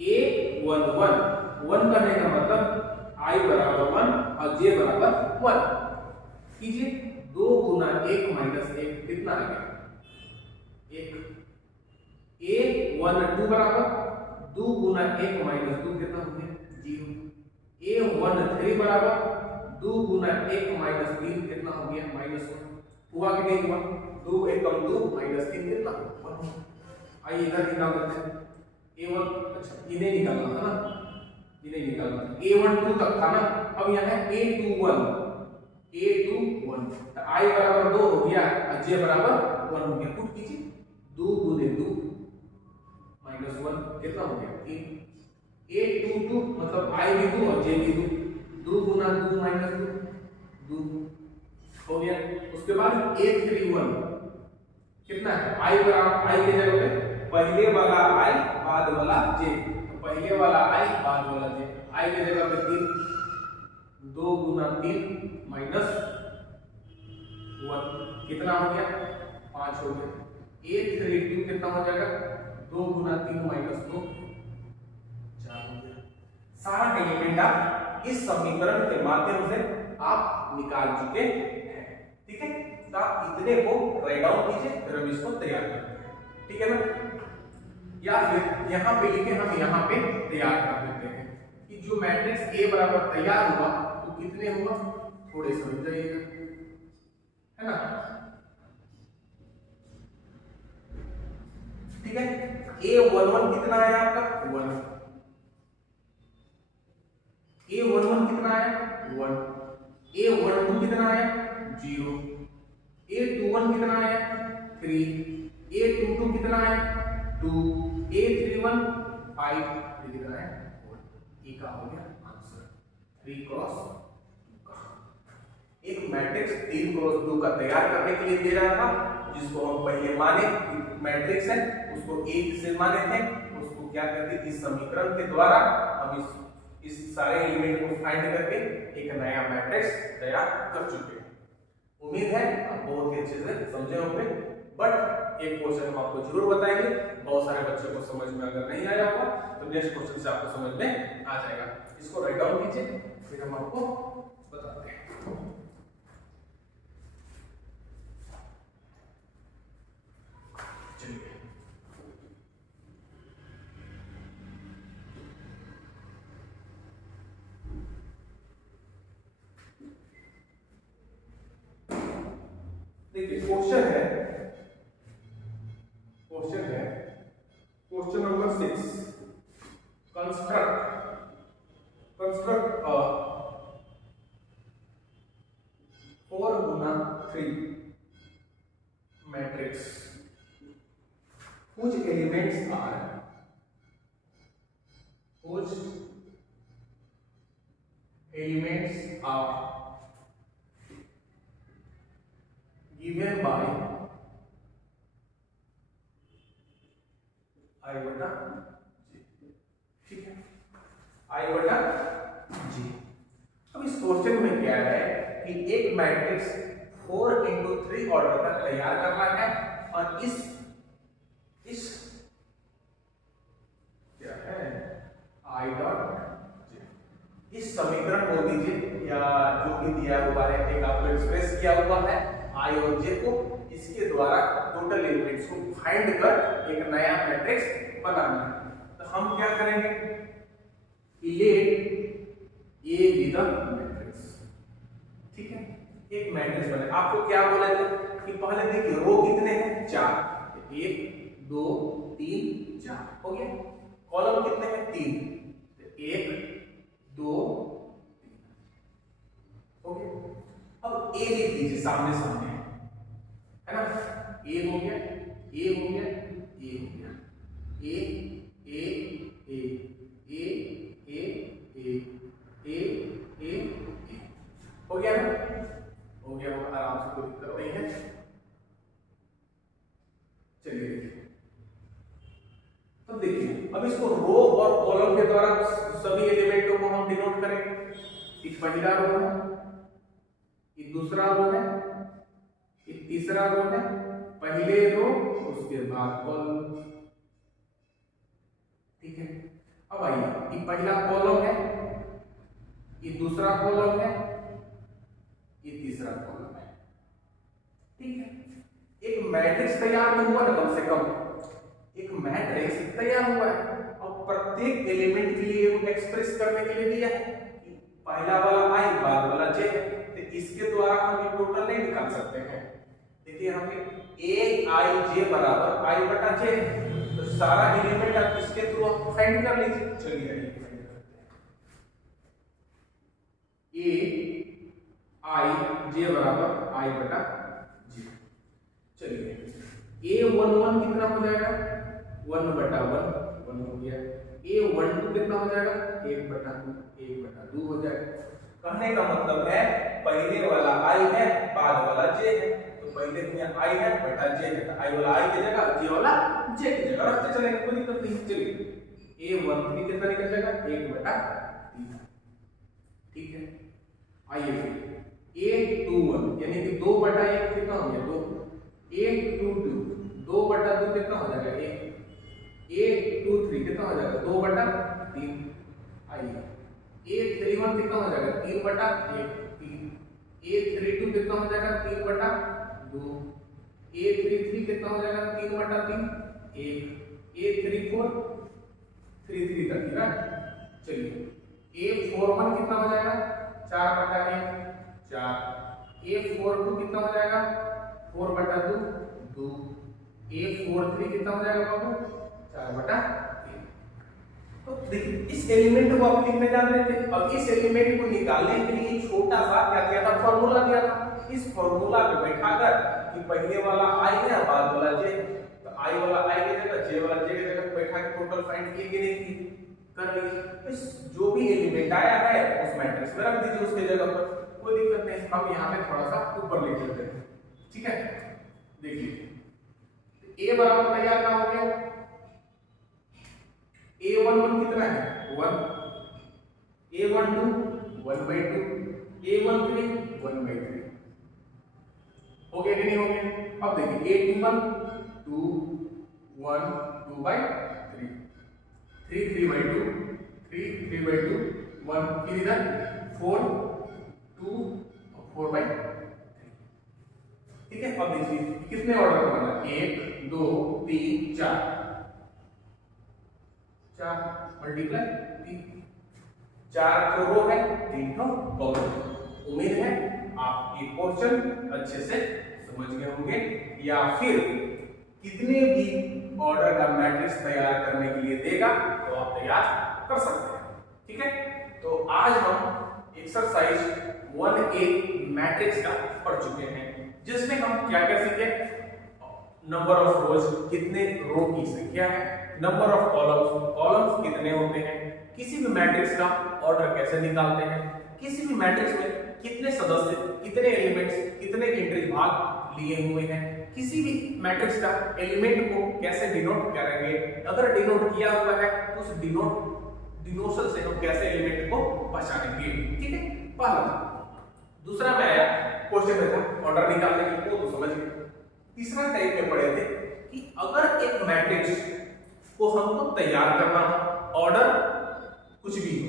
A11 1 करने का मतलब i बराबर 1 और j बराबर 1 कीजिए। 2 गुना 1 माइनस 1 कितना आ गया, 1। A12 बराबर 2 गुना 1 माइनस 2 कितना हो गया, 0। A13 बराबर 2 गुना 1 माइनस 3 कितना हो गया, -1। हुआ कि नहीं हुआ, 2 1 कम 2 माइनस 3 कितना, 1। आइए इधर निकाल देते हैं A1, अच्छा इन्हें निकालना था ना, इन्हें निकालना था, A12 तक था ना। अब यहाँ है A21 तो I बराबर 2 हो गया और J बराबर 1 हो गया। पुट कीजिए, 2 गुने 2 माइनस 1 कितना हो गया, 3। A22 मतलब I भी 2 और J भी 2, 2 गुना 2 माइनस 2 हो गया। उसके बाद A31 कितना है, I बराबर I के जगह पे पहले वाला I बाद वाला J, तो पहले वाला I बाद वाला J। I के जगह पे 3, 2 गुना 3 माइनस 1 कितना हो गया, 5 हो गया। A32 कितना हो जाएगा, 2 गुना 3 माइनस 2 4 हो गया। सारा एलिमेंट आप इस समीकरण के माध्यम से आप निकाल चुके हैं। ठीक है, तो आप इतने को राइट डाउन कीजिए, फिर हम इसको तैयार करते हैं। ठीक है ना, या फिर यहाँ पे लिखे हम यहाँ पे तैयार कर देते हैं कि जो मैट्रिक्स A बराबर तैयार हुआ तो कितने हुआ, थोड़े समझ जाइएगा, है ना। ठीक है। A11 कितना आया आपका 1, A11 कितना आया 1, A12 कितना आया 0, A21 कितना आया 3, A22 कितना आया 2, A31 5, ये कितना है 4। ये का हो गया आंसर 3 क्रॉस 2 का। एक मैट्रिक्स 3 क्रॉस 2 का तैयार करने के लिए दे रहा था, जिसको हम पहले माने मैट्रिक्स है, उसको एक से माने थे, उसको क्या करते इस समीकरण के द्वारा हम इस सारे एलिमेंट को फाइंड करके एक नया मैट्रिक्स तैयार कर चुके हैं। उम्मीद है आप बहुत ही अच्छे से समझे होंगे, बट एक क्वेश्चन हम आपको जरूर बताएंगे, बहुत सारे बच्चों को समझ में अगर नहीं आया होगा तो नेक्स्ट क्वेश्चन से आपको समझ में आ जाएगा। इसको राइट डाउन कीजिए, फिर हम आपको बताते हैं। चलिए देखिए question number 6, construct a 4x3 matrix whose elements are given by I बटा G। ठीक है, I बटा G। अब इस क्वेश्चन में क्या है कि एक मैट्रिक्स 4x3 ऑर्डर का तैयार करना है, और इस क्या है I डॉट J, इस समीकरण को दीजिए या जो भी दिया हुआ है, एक आपको एक्सप्रेस किया हुआ है I और J को, इसके द्वारा टोटल एलिमेंट्स को फाइंड कर एक नया मैट्रिक्स बनाना है। तो हम क्या करेंगे, let A be the matrix. ठीक है, एक मैट्रिक्स बने। आपको क्या बोला था कि पहले देखिए रो कितने हैं 4, 1 2 3 4 हो गया। कॉलम कितने हैं 3, 1 2 3 हो गया। अब ए लिख दीजिए सामने सामने, है ना, ए हो गया, ए हो गया, ए हो गया, ए ए ए ए ए ए ए ए हो गया ना, हो गया, आराम से, कोई दिक्कत नहीं है। चलिए देखिए, अब देखिए, अब इसको रो और कॉलम के द्वारा सभी एलिमेंटों को हम डिनोट करेंगे। एक पहला रो है, ये दूसरा रो है, ये तीसरा रो है, पहले रो उसके बाद कॉलम। ठीक है, अब आइए, ये पहला कॉलम है, ये दूसरा कॉलम है, ये तीसरा कॉलम है। ठीक है, एक मैट्रिक्स तैयार तो हुआ ना, कम से कम एक मैट्रिक्स तैयार हुआ है। अब प्रत्येक एलिमेंट के लिए एक्सप्रेस करने के लिए दिया है, पहला वाला आई बाद वाला जे, तो इसके द्वारा हम ये टोटल नहीं निकाल सकते हैं। देखिए यहाँ पे ए आई जे बराबर आई बटा जे, तो सारा एलिमेंट आप इसके थ्रू आप फाइंड कर लीजिए। चलिए ये फाइंड करते हैं, ए आई जे बराबर आई बटा जे। चलिए A11 कितना हो जाएगा 1 बटा 1 हो गया। A12 कितना हो जाएगा 1 बटा 2 हो जाएगा। कहने का मतलब है पहले वाला I है, बाद वाला J है, तो पहले में I है बटा J है, तो I वाला I की जगह J वाला J की जगह रखते चलेंगे, कोई दिक्कत नहीं। चलिए A13 कितना निकल जाएगा 1 बटा 3। ठीक है, आइए फिर A21 यानी कि 2 बटा 1 कितना हो गया 2, A22 2 बटा 2 कितना हो जाएगा 1, A23 कितना हो जाएगा 2 बटा 3। आइए A31 कितना हो जाएगा 3 बटा 1 3, A32 कितना हो जाएगा 3 बटा 2, A33 कितना हो जाएगा 3 बटा 3 1, A34 33 तक ना। चलिए A41 कितना हो जाएगा 4 बटा 1 4, A42 कितना हो जाएगा 4 बटा 2 2, A43 कितना हो जाएगा बाबू 4/3। तो देखिए इस एलिमेंट को आप लिखने जानते थे। अब इस एलिमेंट को निकालने के लिए छोटा सा क्या दिया था, फॉर्मूला दिया था। इस फॉर्मूला पे बैठाकर कि पहले वाला आई है बाद वाला जे, तो आई वाला आई की जगह जे वाला जे की जगह बैठा के टोटल फाइंड किए कि नहीं कर लीजिए। इस जो भी एलिमेंट आया है उस मैट्रिक्स में रख दीजिए उसके जगह पर, कोई दिक्कत नहीं। हम यहाँ पे थोड़ा सा ऊपर लिख देते हैं, ठीक है। देखिए ए बराबर तैयार क्या हो गया, A11 कितना है 1, A12 1/2, A13 1/3 हो गया कि नहीं हो गया। अब देखिए A21 2 1 2/3, 3 3/2 3 3/2 1, फिर इधर 4 2 4/3, ठीक है। अब देखिए कितने ऑर्डर का बना, 1 2 3 4 मल्टीप्लाई 3, 4 तो रो है 3 तो कॉलम। उम्मीद है आप ये क्वेश्चन अच्छे से समझ गए होंगे, या फिर कितने भी ऑर्डर का मैट्रिक्स तैयार करने के लिए देगा तो आप तैयार कर सकते हैं, ठीक है। तो आज हम एक्सरसाइज 1A मैट्रिक्स का पढ़ चुके हैं, जिसमें हम क्या क्या सीखे, नंबर ऑफ रोज कितने रो की संख्या है, नंबर ऑफ कॉलम्स कितने होते हैं, किसी भी मैट्रिक्स का ऑर्डर कैसे निकालते हैं, किसी भी मैट्रिक्स में कितने सदस्य कितने एलिमेंट्स कितने एंट्री भाग लिए हुए हैं, किसी भी मैट्रिक्स का एलिमेंट को कैसे डिनोट करेंगे, अगर डिनोट किया हुआ है तो उस डिनोशन से हम कैसे एलिमेंट को पहचानेंगे, ठीक है। पहला। दूसरा में आया क्वेश्चन में था ऑर्डर निकालने की, वो तो समझ गए। तीसरा टाइप में पढ़े थे कि अगर एक मैट्रिक्स को हमको तैयार करना हो, ऑर्डर कुछ भी हो,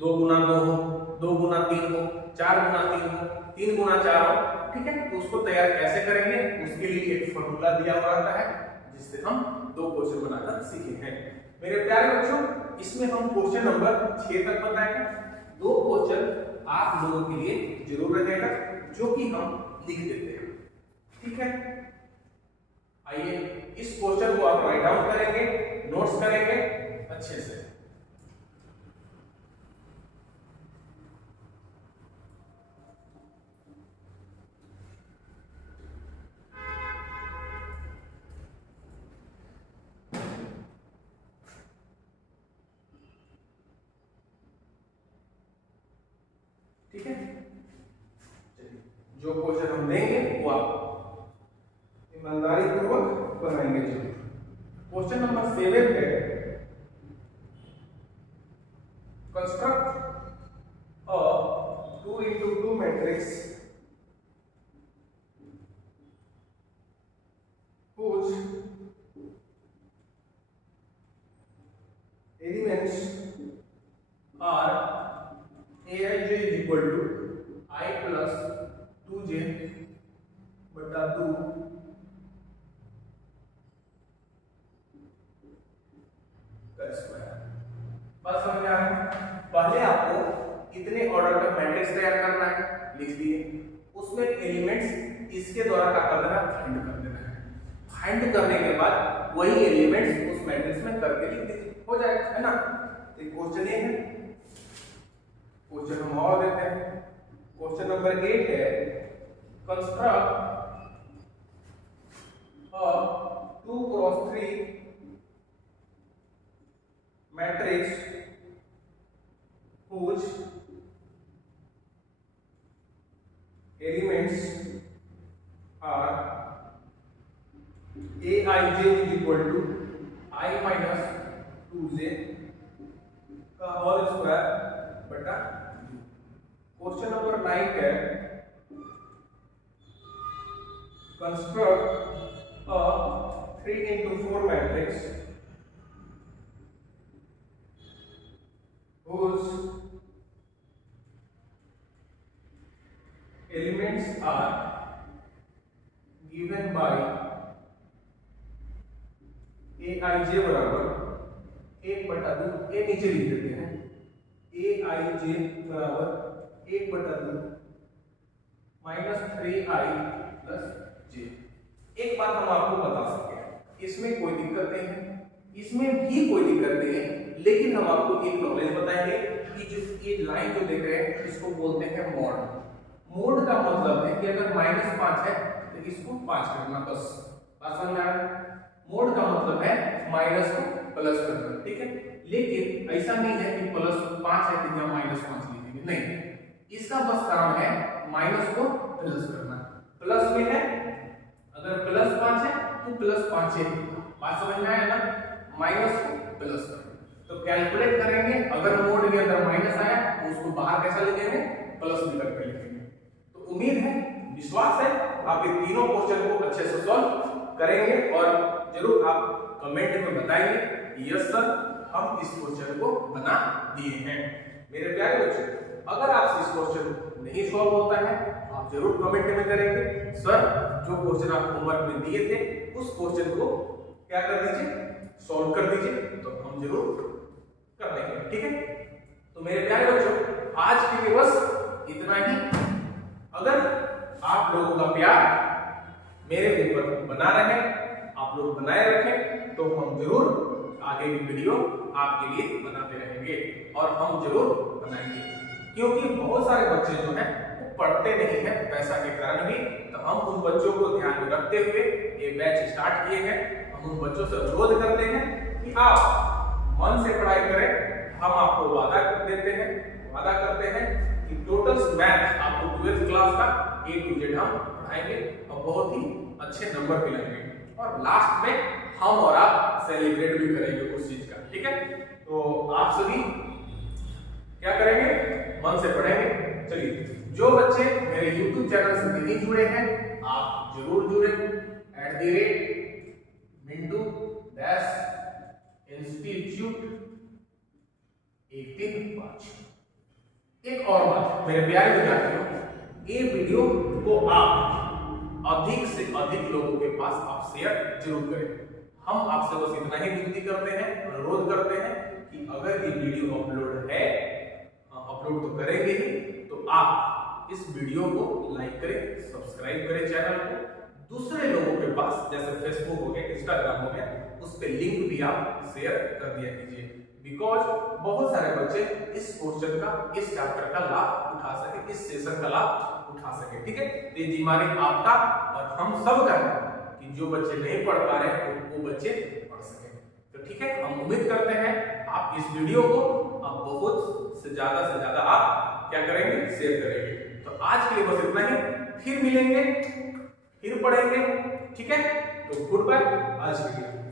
2 गुना 2 हो, 2 गुना 3 हो, 4 गुना 3 हो, 3 गुना 4 हो, ठीक है। तो उसको तैयार कैसे करेंगे, उसके लिए एक फॉर्मूला दिया हुआ रहता है, जिससे हम 2 क्वेश्चन बनाकर सीखे हैं। मेरे प्यारे बच्चों, इसमें हम क्वेश्चन नंबर 6 तक बताएंगे। 2 क्वेश्चन आप लोगों के लिए जरूर रहेगा, जो कि हम लिख देते हैं, ठीक है। आइए इस क्वेश्चन को आप राइट डाउन करेंगे, नोट्स करेंगे अच्छे से। ठीक है, चलिए जो क्वेश्चन हम देंगे वो आप ईमानदारी पूर्वक बनाएंगे। जरूर क्वेश्चन नंबर 7 है, construct a 2x2 matrix whose elements are aij is equal to I plus 2j बटा 2 का स्क्वायर। बात समझ में आ रही है। पहले आपको कितने ऑर्डर का मैट्रिक्स तैयार करना है लिख दिए, उसमें एलिमेंट्स इसके द्वारा क्या कर देना, फाइंड कर देना है। फाइंड करने के बाद वही एलिमेंट्स उस मैट्रिक्स में करके लिख दीजिए, हो जाएगा, है ना। तो क्वेश्चन ये है, क्वेश्चन हम और देते हैं। क्वेश्चन नंबर 8 है, construct a 2x3 matrix whose elements are aij is equal to I minus 2j का होल स्क्वायर बटा 2। क्वेश्चन नंबर 9 है, construct a 3x4 matrix whose elements are given by aij बराबर 1/2, ए नीचे लिख देते हैं, aij बराबर 1/2 -3i + j। एक बात हम आपको बता सकते हैं, इसमें कोई दिक्कत नहीं है, इसमें भी कोई दिक्कत नहीं है, लेकिन हम आपको एक नॉलेज बताएंगे कि जो ये लाइन जो देख रहे हैं इसको बोलते हैं मोड। मोड का मतलब है कि अगर -5 है तो इसको 5 करना, बस बात समझ में आ रहा है। मोड का मतलब है माइनस को प्लस करना, ठीक है। लेकिन ऐसा नहीं है कि +5 है तो यहाँ -5 लिखेंगे, नहीं, इसका बस काम है माइनस को प्लस करना। प्लस में है, अगर +5 है तो +5 है, बात समझ में आया ना। माइनस को प्लस करना, तो कैलकुलेट करेंगे, अगर मोड के अंदर माइनस आया तो उसको बाहर कैसा लिखेंगे, प्लस लिख कर लिखेंगे। तो उम्मीद है, विश्वास है आप ये तीनों क्वेश्चन को अच्छे से सॉल्व करेंगे और जरूर आप कमेंट में बताएंगे यस सर हम इस क्वेश्चन को बना दिए हैं। मेरे प्यारे बच्चों, अगर आपसे इस क्वेश्चन नहीं सॉल्व होता है आप जरूर कमेंट में करेंगे सर जो क्वेश्चन आप होमवर्क में दिए थे उस क्वेश्चन को क्या कर दीजिए, सॉल्व कर दीजिए, तो हम जरूर कर देंगे, ठीक है। तो मेरे प्यारे बच्चों, आज के लिए बस इतना ही। अगर आप लोगों का प्यार मेरे ऊपर बना रहे, आप लोग बनाए रखें, तो हम जरूर आगे की वीडियो आपके लिए बनाते रहेंगे और हम जरूर बनाएंगे, क्योंकि बहुत सारे बच्चे जो हैं वो पढ़ते नहीं हैं पैसा के कारण भी। तो हम उन बच्चों को ध्यान में रखते हुए ये बैच स्टार्ट किए हैं। हम उन बच्चों से अनुरोध करते हैं कि आप मन से पढ़ाई करें। हम आपको वादा करते हैं कि टोटल मैथ आपको 12th क्लास का A to Z हम पढ़ाएंगे और बहुत ही अच्छे नंबर भी लाएंगे और लास्ट में हम और आप सेलिब्रेट भी करेंगे उस चीज का, ठीक है। तो आप सभी क्या करेंगे, मन से पढ़ेंगे। चलिए, जो बच्चे मेरे YouTube चैनल से नहीं जुड़े हैं आप जरूर जुड़े, @Mintu Institute 135। एक और बात मेरे प्यारे विद्यार्थियों, ये वीडियो को आप अधिक से अधिक लोगों के पास आप शेयर जरूर करें। हम आपसे बस इतना ही विनती करते हैं, अनुरोध करते हैं कि अगर ये वीडियो अपलोड है, अपलोड तो करेंगे ही, तो आप इस वीडियो को लाइक करें, सब्सक्राइब करें चैनल को, दूसरे लोगों के पास जैसे फेसबुक हो गया, इंस्टाग्राम हो गया, उस पे लिंक भी आप शेयर कर दिया कीजिए, बिकॉज बहुत सारे बच्चे इस क्वेश्चन का, इस चैप्टर का लाभ उठा सके, इस सेशन का लाभ उठा सके, ठीक है। तो ये जिम्मेदारी आपका और हम सब का है कि जो बच्चे नहीं पढ़ पा रहे हैं वो बच्चे पढ़ सके। तो ठीक है, हम उम्मीद करते हैं आप इस वीडियो को आप बहुत से ज्यादा आप क्या करेंगे, शेयर करेंगे। तो आज के लिए बस इतना ही, फिर मिलेंगे, फिर पढ़ेंगे, ठीक है। तो गुड बाय आज के लिए।